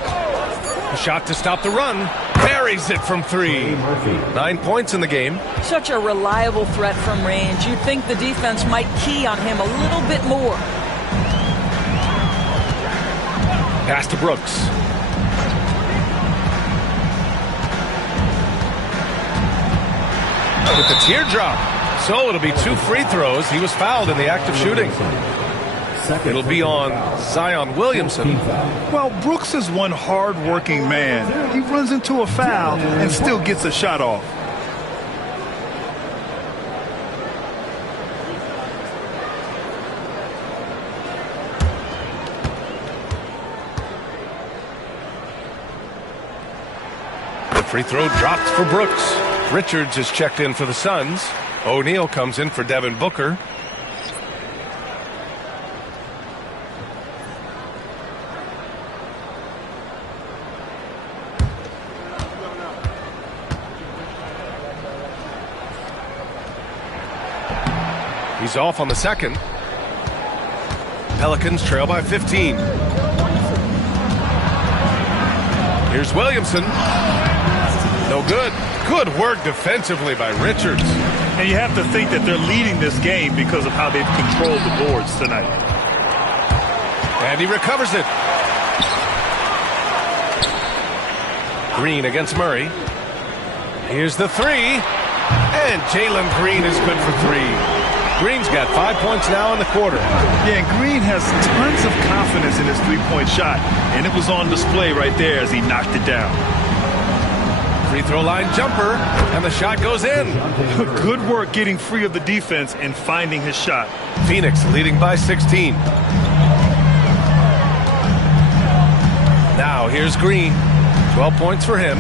A shot to stop the run. Buries it from 3. 9 points in the game. Such a reliable threat from range. You'd think the defense might key on him a little bit more. Pass to Brooks. With the teardrop. So it'll be 2 free throws. He was fouled in the act of shooting. It'll be on Zion Williamson. Well, Brooks is one hard-working man. He runs into a foul and still gets a shot off. Free throw dropped for Brooks. Richards is checked in for the Suns. O'Neal comes in for Devin Booker. He's off on the second. Pelicans trail by 15. Here's Williamson. No good. Good work defensively by Richards. And you have to think that they're leading this game because of how they've controlled the boards tonight. And he recovers it. Green against Murray. Here's the 3. And Jalen Green is good for 3. Green's got 5 points now in the quarter. Yeah, and Green has tons of confidence in his three-point shot. And it was on display right there as he knocked it down. Free throw line jumper, and the shot goes in. Good work getting free of the defense and finding his shot. Phoenix leading by 16. Now here's Green. 12 points for him.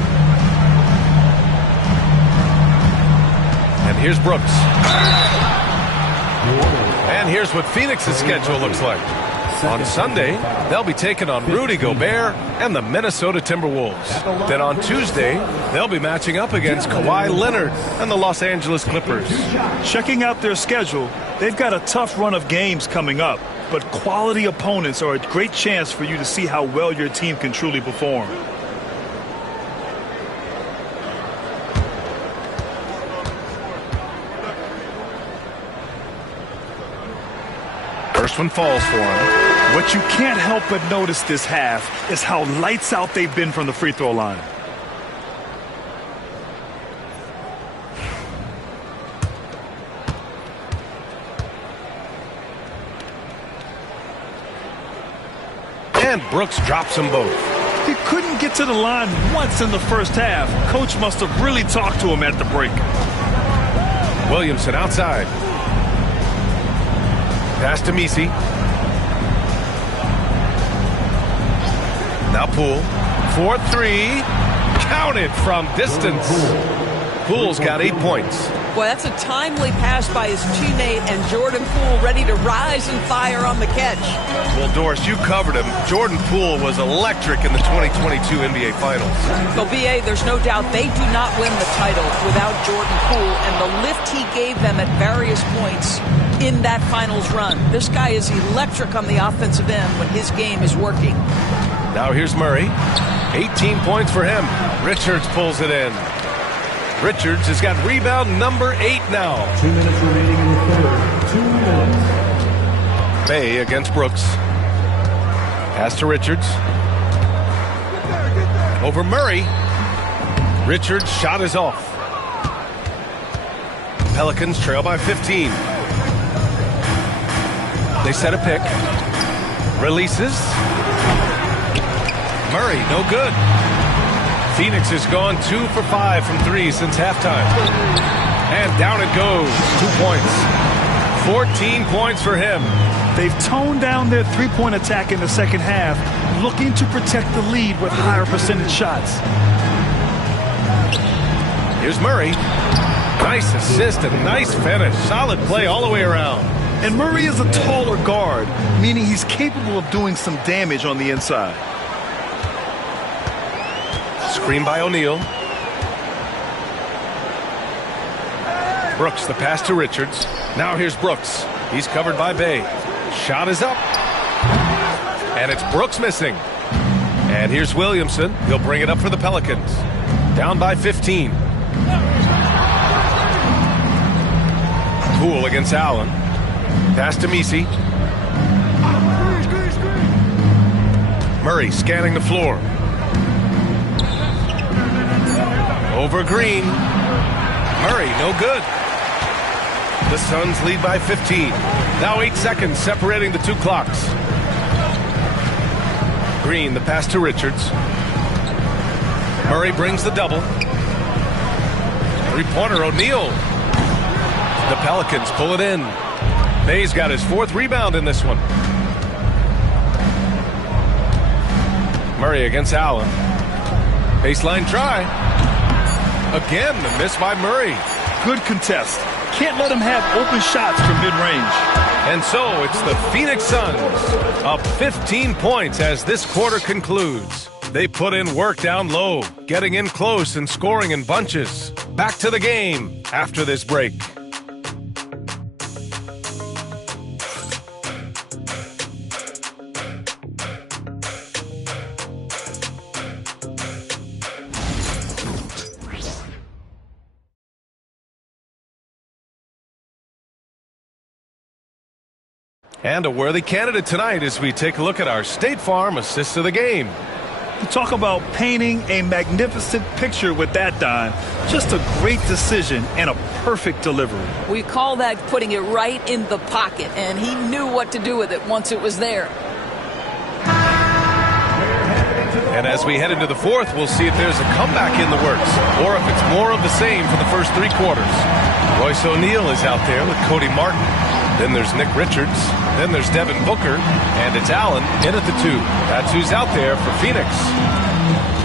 And here's Brooks. And here's what Phoenix's schedule looks like. On Sunday, they'll be taking on Rudy Gobert and the Minnesota Timberwolves. Then on Tuesday, they'll be matching up against Kawhi Leonard and the Los Angeles Clippers. Checking out their schedule, they've got a tough run of games coming up, but quality opponents are a great chance for you to see how well your team can truly perform. First one falls for him. What you can't help but notice this half is how lights out they've been from the free throw line. And Brooks drops them both. He couldn't get to the line once in the first half. Coach must have really talked to him at the break. Williamson outside. Pass to Messi. Now Poole. 4-3. Counted from distance. Poole's got 8 points. Boy, that's a timely pass by his teammate, and Jordan Poole ready to rise and fire on the catch. Well, Doris, you covered him. Jordan Poole was electric in the 2022 NBA Finals. Well, B.A., there's no doubt they do not win the title without Jordan Poole and the lift he gave them at various points in that finals run. This guy is electric on the offensive end when his game is working. Now here's Murray. 18 points for him. Richards pulls it in. Richards has got rebound number 8 now. 2 minutes remaining in the third. 2 minutes. Bay against Brooks. Pass to Richards. Over Murray. Richards' shot is off. Pelicans trail by 15. They set a pick. Releases. Murray, no good. Phoenix has gone 2 for 5 from 3 since halftime. And down it goes. 2 points. 14 points for him. They've toned down their three-point attack in the second half, looking to protect the lead with higher percentage shots. Here's Murray. Nice assist and nice finish. Solid play all the way around. And Murray is a taller guard, meaning he's capable of doing some damage on the inside. Screen by O'Neal. Brooks, the pass to Richards. Now here's Brooks. He's covered by Bay. Shot is up. And it's Brooks missing. And here's Williamson. He'll bring it up for the Pelicans. Down by 15. Poole against Allen. Pass to Messi. Murray scanning the floor. Over Green. Murray, no good. The Suns lead by 15. Now 8 seconds separating the 2 clocks. Green, the pass to Richards. Murray brings the double. Three-pointer, O'Neal. The Pelicans pull it in. Bay's got his 4th rebound in this one. Murray against Allen. Baseline try. Again, the miss by Murray. Good contest. Can't let him have open shots from mid-range. And so it's the Phoenix Suns up 15 points as this quarter concludes. They put in work down low, getting in close and scoring in bunches. Back to the game after this break. And a worthy candidate tonight as we take a look at our State Farm assist of the game. You talk about painting a magnificent picture with that, Don. Just a great decision and a perfect delivery. We call that putting it right in the pocket, and he knew what to do with it once it was there. And as we head into the 4th, we'll see if there's a comeback in the works or if it's more of the same for the first 3 quarters. Royce O'Neal is out there with Cody Martin. Then there's Nick Richards. Then there's Devin Booker. And it's Allen in at the 2. That's who's out there for Phoenix.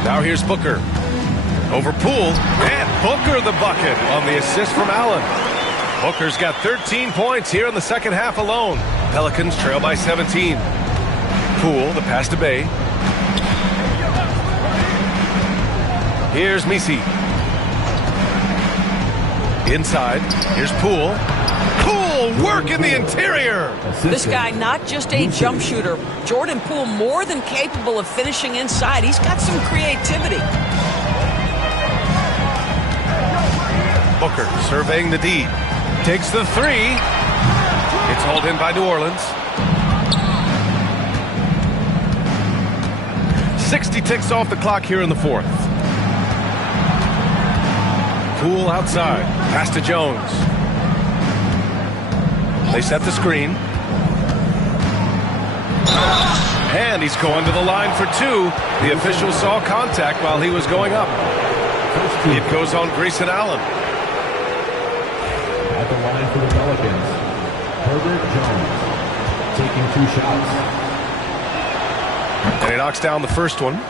Now here's Booker. Over Poole. And Booker the bucket on the assist from Allen. Booker's got 13 points here in the second half alone. Pelicans trail by 17. Poole, the pass to Bay. Here's Messi. Inside. Here's Poole. Poole work in the interior. This guy not just a jump shooter. Jordan Poole more than capable of finishing inside. He's got some creativity. Booker surveying the D. Takes the 3. It's hauled in by New Orleans. 60 ticks off the clock here in the 4th. Poole outside. Pass to Jones. They set the screen. And he's going to the line for 2. The official saw contact while he was going up. It goes on Grayson Allen. At the line for the Pelicans, Herbert Jones taking 2 shots. And he knocks down the first one.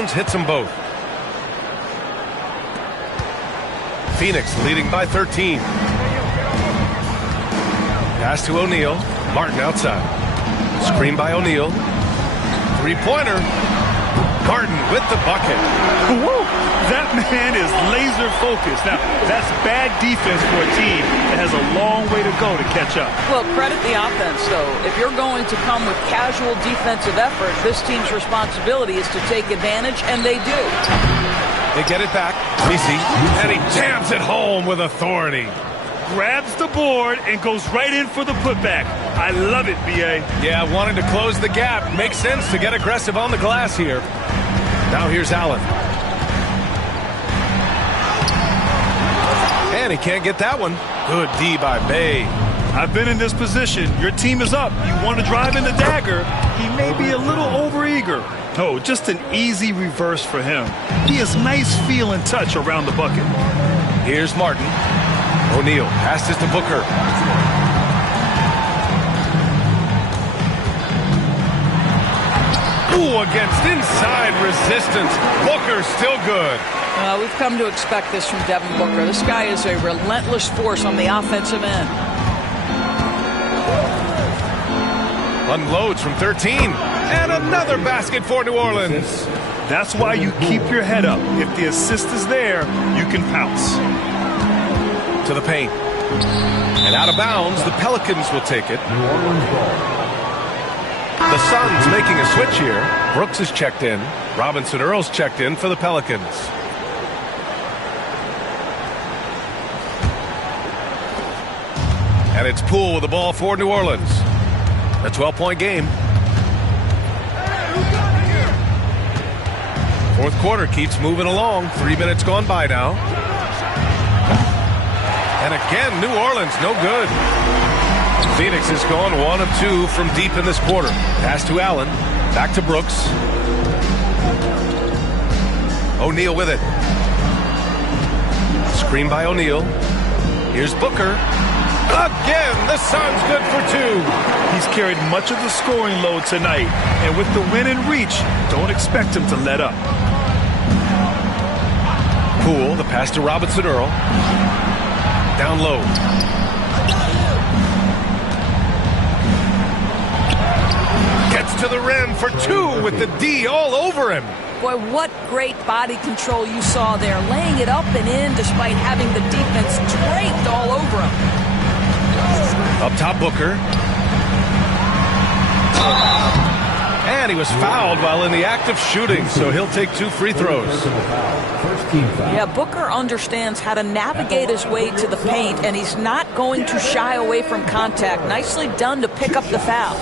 Jones hits them both. Phoenix leading by 13. Pass to O'Neal. Martin outside. Screen by O'Neal. Three-pointer. Martin with the bucket. Woo! That man is laser focused. Now, that's bad defense for a team that has a long way to go to catch up. Well, credit the offense, though. If you're going to come with casual defensive effort, this team's responsibility is to take advantage, and they do. They get it back. Messi, and he jams it home with authority. Grabs the board and goes right in for the putback. I love it, B.A. Yeah, wanting to close the gap. Makes sense to get aggressive on the glass here. Now here's Allen. And he can't get that one. Good D by Bay. I've been in this position. Your team is up. You want to drive in the dagger. He may be a little overeager. Oh, just an easy reverse for him. He has nice feel and touch around the bucket. Here's Martin. O'Neal passes to Booker. Ooh, against inside resistance. Booker still good. We've come to expect this from Devin Booker. This guy is a relentless force on the offensive end. Unloads from 13. And another basket for New Orleans. That's why you keep your head up. If the assist is there, you can pounce. To the paint. And out of bounds, the Pelicans will take it. New Orleans ball. The Suns making a switch here. Brooks is checked in. Robinson Earl's checked in for the Pelicans. And it's Poole with the ball for New Orleans. A 12-point game. Fourth quarter keeps moving along. 3 minutes gone by now. And again, New Orleans, no good. Phoenix has gone 1 of 2 from deep in this quarter. Pass to Allen. Back to Brooks. O'Neal with it. Screen by O'Neal. Here's Booker. Again, the Suns good for 2. He's carried much of the scoring load tonight. And with the win in reach, don't expect him to let up. Poole, the pass to Robinson Earl. Down low. Gets to the rim for 2 with the D all over him. Boy, what great body control you saw there. Laying it up and in despite having the defense draped all over him. Up top, Booker. And he was fouled while in the act of shooting, so he'll take 2 free throws. First team foul. Yeah, Booker understands how to navigate his way to the paint, and he's not going to shy away from contact. Nicely done to pick up the foul.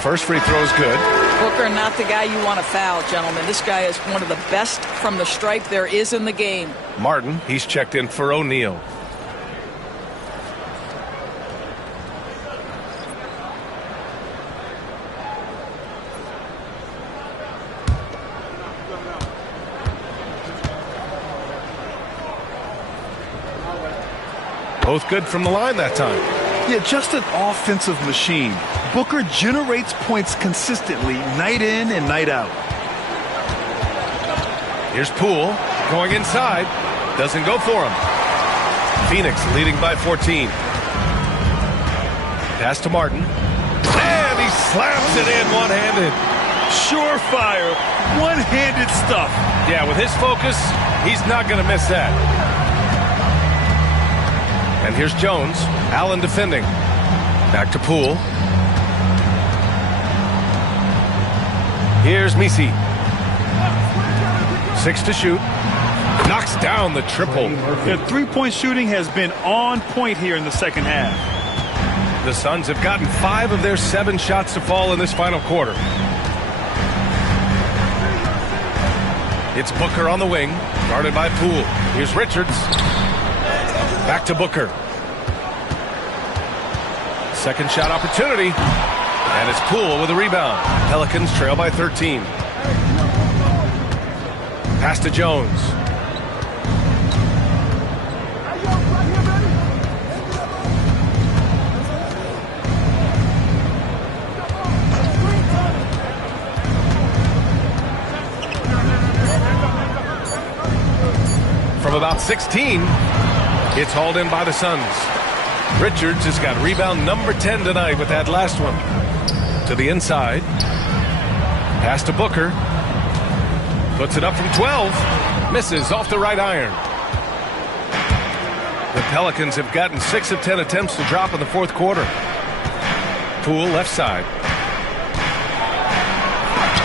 First free throw is good. Booker, not the guy you want to foul, gentlemen. This guy is one of the best from the stripe there is in the game. Martin, he's checked in for O'Neal. Both good from the line that time. Yeah, just an offensive machine. Booker generates points consistently, night in and night out. Here's Poole going inside. Doesn't go for him. Phoenix leading by 14. Pass to Martin. And he slams it in one-handed. Surefire, one-handed stuff. Yeah, with his focus, he's not going to miss that. And here's Jones. Allen defending. Back to Poole. Here's Messi. 6 to shoot. Knocks down the triple. Their three-point shooting has been on point here in the second half. The Suns have gotten 5 of their 7 shots to fall in this final quarter. It's Booker on the wing, guarded by Poole. Here's Richards. Back to Booker. Second shot opportunity. And it's Poole with a rebound. Pelicans trail by 13. Pass to Jones. From about 16, it's hauled in by the Suns. Richards has got rebound number 10 tonight with that last one. To the inside. Pass to Booker. Puts it up from 12. Misses off the right iron. The Pelicans have gotten 6 of 10 attempts to drop in the fourth quarter. Poole left side.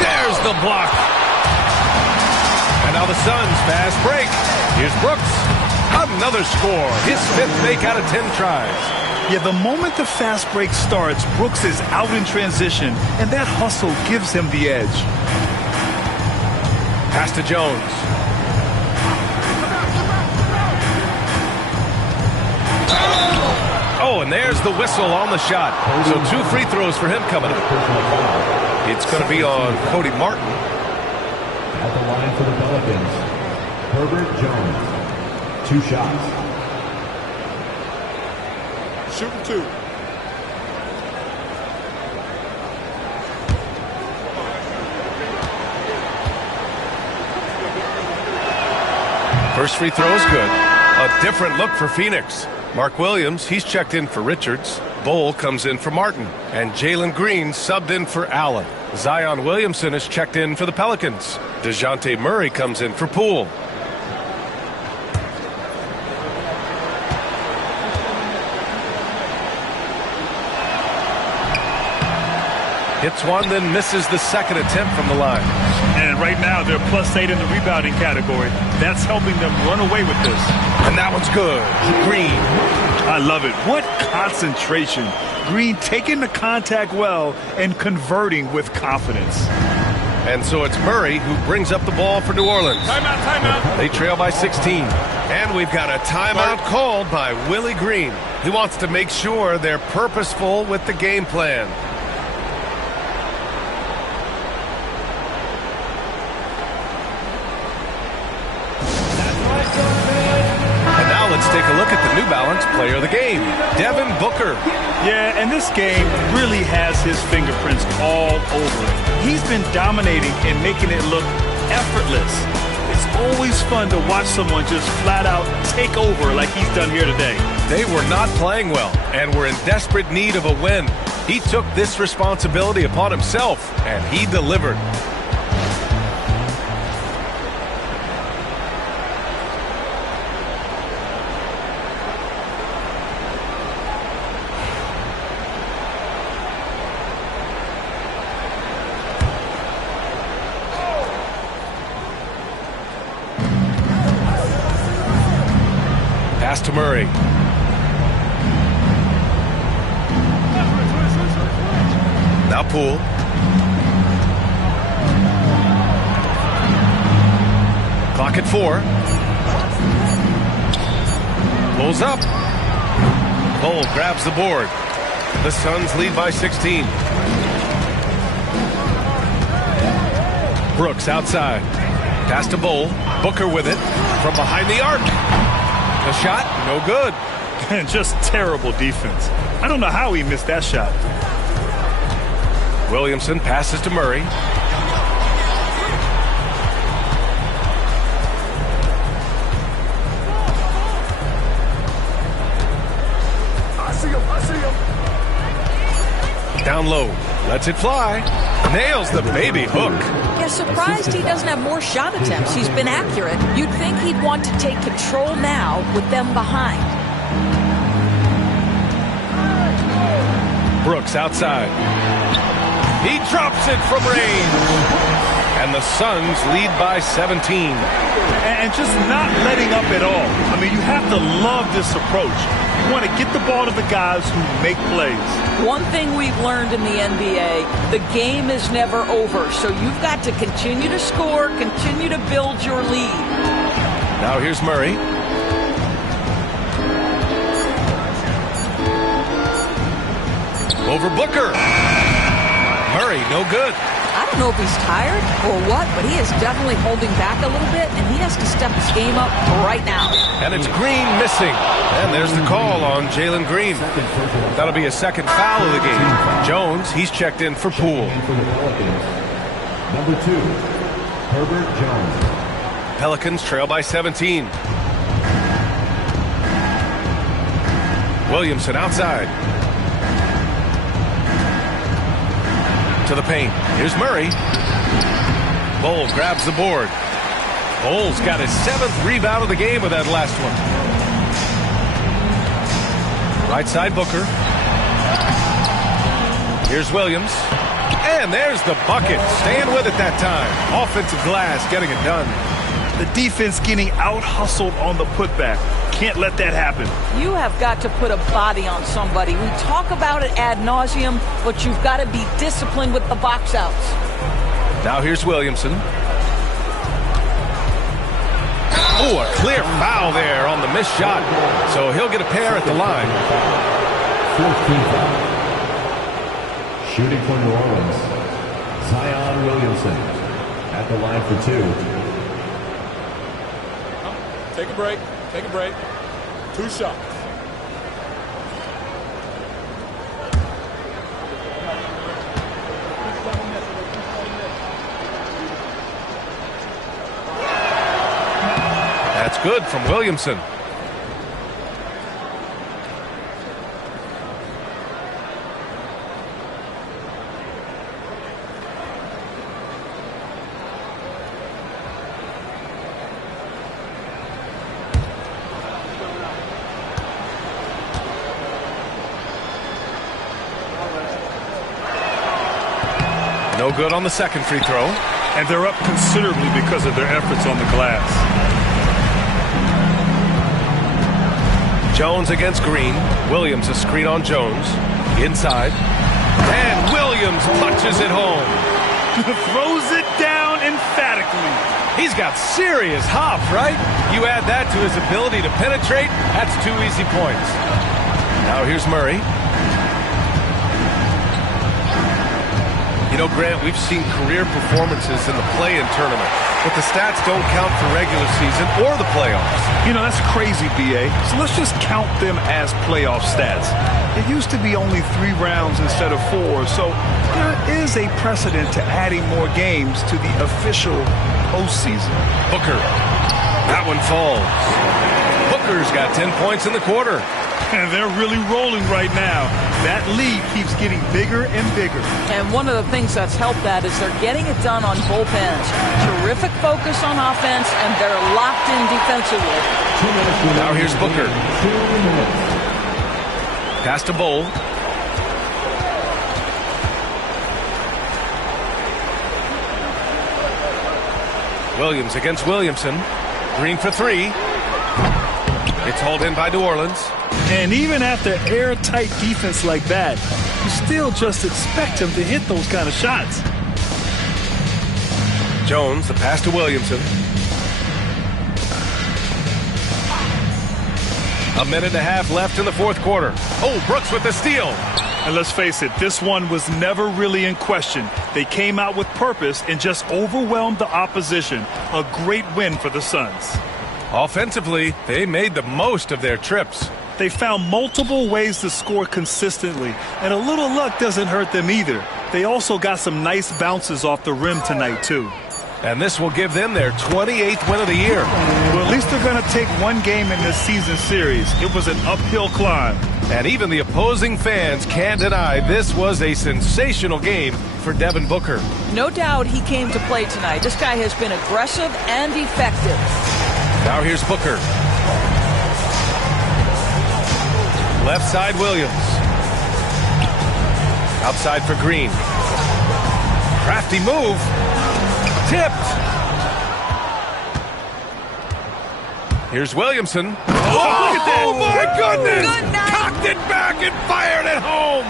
There's the block. And now the Suns fast break. Here's Brooks. Another score. His 5th make out of 10 tries. Yeah, the moment the fast break starts, Brooks is out in transition, and that hustle gives him the edge. Pass to Jones. Oh, and there's the whistle on the shot. So 2 free throws for him coming up. It's going to be on Cody Martin. At the line for the Pelicans, Herbert Jones. 2 shots. Shooting 2. First free throw is good. A different look for Phoenix. Mark Williams, he's checked in for Richards. Bull comes in for Martin. And Jalen Green subbed in for Allen. Zion Williamson is checked in for the Pelicans. DeJounte Murray comes in for Poole. Hits one, then misses the second attempt from the line. And right now, they're +8 in the rebounding category. That's helping them run away with this. And that one's good. Green. I love it. What concentration. Green taking the contact well and converting with confidence. And so it's Murray who brings up the ball for New Orleans. Timeout, timeout. They trail by 16. And we've got a timeout called by Willie Green. He wants to make sure they're purposeful with the game plan. Let's take a look at the New Balance player of the game, Devin Booker. Yeah, and this game really has his fingerprints all over it. He's been dominating and making it look effortless. It's always fun to watch someone just flat out take over like he's done here today. They were not playing well and were in desperate need of a win. He took this responsibility upon himself, and he delivered. Pass to Murray. Now Poole. Clock at 4. Pulls up. Cole grabs the board. The Suns lead by 16. Brooks outside. Pass to Bull. Booker with it from behind the arc. The shot, no good. And just terrible defense. I don't know how he missed that shot. Williamson passes to Murray. I see him. Down low, lets it fly. Nails the baby hook. Yeah, surprised he doesn't have more shot attempts. He's been accurate. You'd think he'd want to take control now with them behind. Brooks outside. He drops it from range. And the Suns lead by 17. And just not letting up at all. I mean, you have to love this approach. You want to get the ball to the guys who make plays. One thing we've learned in the NBA, the game is never over. So you've got to continue to score, continue to build your lead. Now here's Murray. Over Booker. Murray, no good. I don't know if he's tired or what, but he is definitely holding back a little bit, and he has to step his game up right now. And it's Green missing. And there's the call on Jalen Green. That'll be a second foul of the game. Jones, he's checked in for Poole. Number 2, Herbert Jones. Pelicans trail by 17. Williamson outside. To the paint. Here's Murray. Bol grabs the board. Bol's got his 7th rebound of the game with that last one. Right side Booker. Here's Williams. And there's the bucket. Staying with it that time. Offensive glass getting it done. The defense getting out-hustled on the putback. Can't let that happen. You have got to put a body on somebody. We talk about it ad nauseum, but you've got to be disciplined with the box outs. Now here's Williamson. Oh, a clear foul there on the missed shot. So he'll get a pair at the line. 14th foul. Shooting for New Orleans, Zion Williamson at the line for 2. Take a break. Take a break. 2 shots. That's good from Williamson. No good on the second free throw. And they're up considerably because of their efforts on the glass. Jones against Green. Williams a screen on Jones. Inside. And Williams punches it home. Throws it down emphatically. He's got serious hop, right? You add that to his ability to penetrate, that's 2 easy points. Now here's Murray. You know, Grant, we've seen career performances in the play-in tournament, but the stats don't count for regular season or the playoffs. You know, that's crazy, B.A. So let's just count them as playoff stats. It used to be only 3 rounds instead of 4, so there is a precedent to adding more games to the official postseason. Booker. That one falls. Booker's got 10 points in the quarter. And they're really rolling right now. That lead keeps getting bigger and bigger. And one of the things that's helped that is they're getting it done on both ends. Terrific focus on offense, and they're locked in defensively. Now here's Booker. Pass to Bol. Williams against Williamson. Green for 3. It's hauled in by New Orleans. And even after airtight defense like that, you still just expect him to hit those kind of shots. Jones, the pass to Williamson. A minute and a half left in the fourth quarter. Oh, Brooks with the steal. And let's face it, this one was never really in question. They came out with purpose and just overwhelmed the opposition. A great win for the Suns. Offensively, they made the most of their trips. They found multiple ways to score consistently, and a little luck doesn't hurt them either. They also got some nice bounces off the rim tonight, too. And this will give them their 28th win of the year. Well, at least they're going to take one game in this season series. It was an uphill climb. And even the opposing fans can't deny this was a sensational game for Devin Booker. No doubt he came to play tonight. This guy has been aggressive and effective. Now here's Booker. Left side, Williams. Outside for Green. Crafty move. Tipped. Here's Williamson. Oh, my goodness! Cocked it back and fired it home.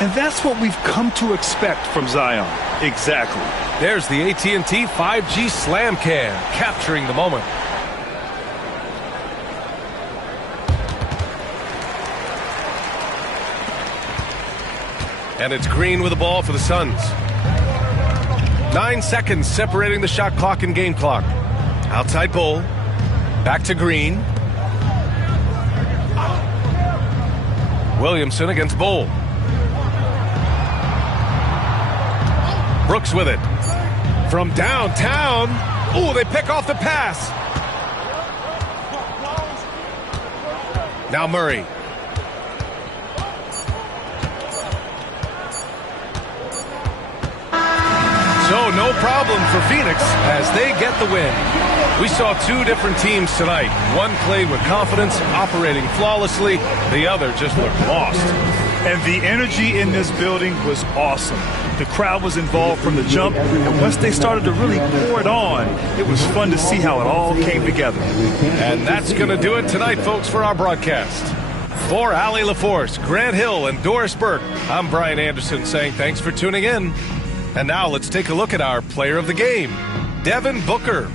And that's what we've come to expect from Zion. Exactly. There's the AT&T 5G Slam Cam, capturing the moment. And it's Green with the ball for the Suns. 9 seconds separating the shot clock and game clock. Outside Bull. Back to Green. Williamson against Bull. Brooks with it. From downtown. Ooh, they pick off the pass. Now Murray. So no problem for Phoenix as they get the win. We saw two different teams tonight. One played with confidence, operating flawlessly. The other just looked lost. And the energy in this building was awesome. The crowd was involved from the jump, and once they started to really pour it on, it was fun to see how it all came together. And that's going to do it tonight, folks, for our broadcast. For Allie LaForce, Grant Hill, and Doris Burke, I'm Brian Anderson saying thanks for tuning in. And now let's take a look at our player of the game, Devin Booker.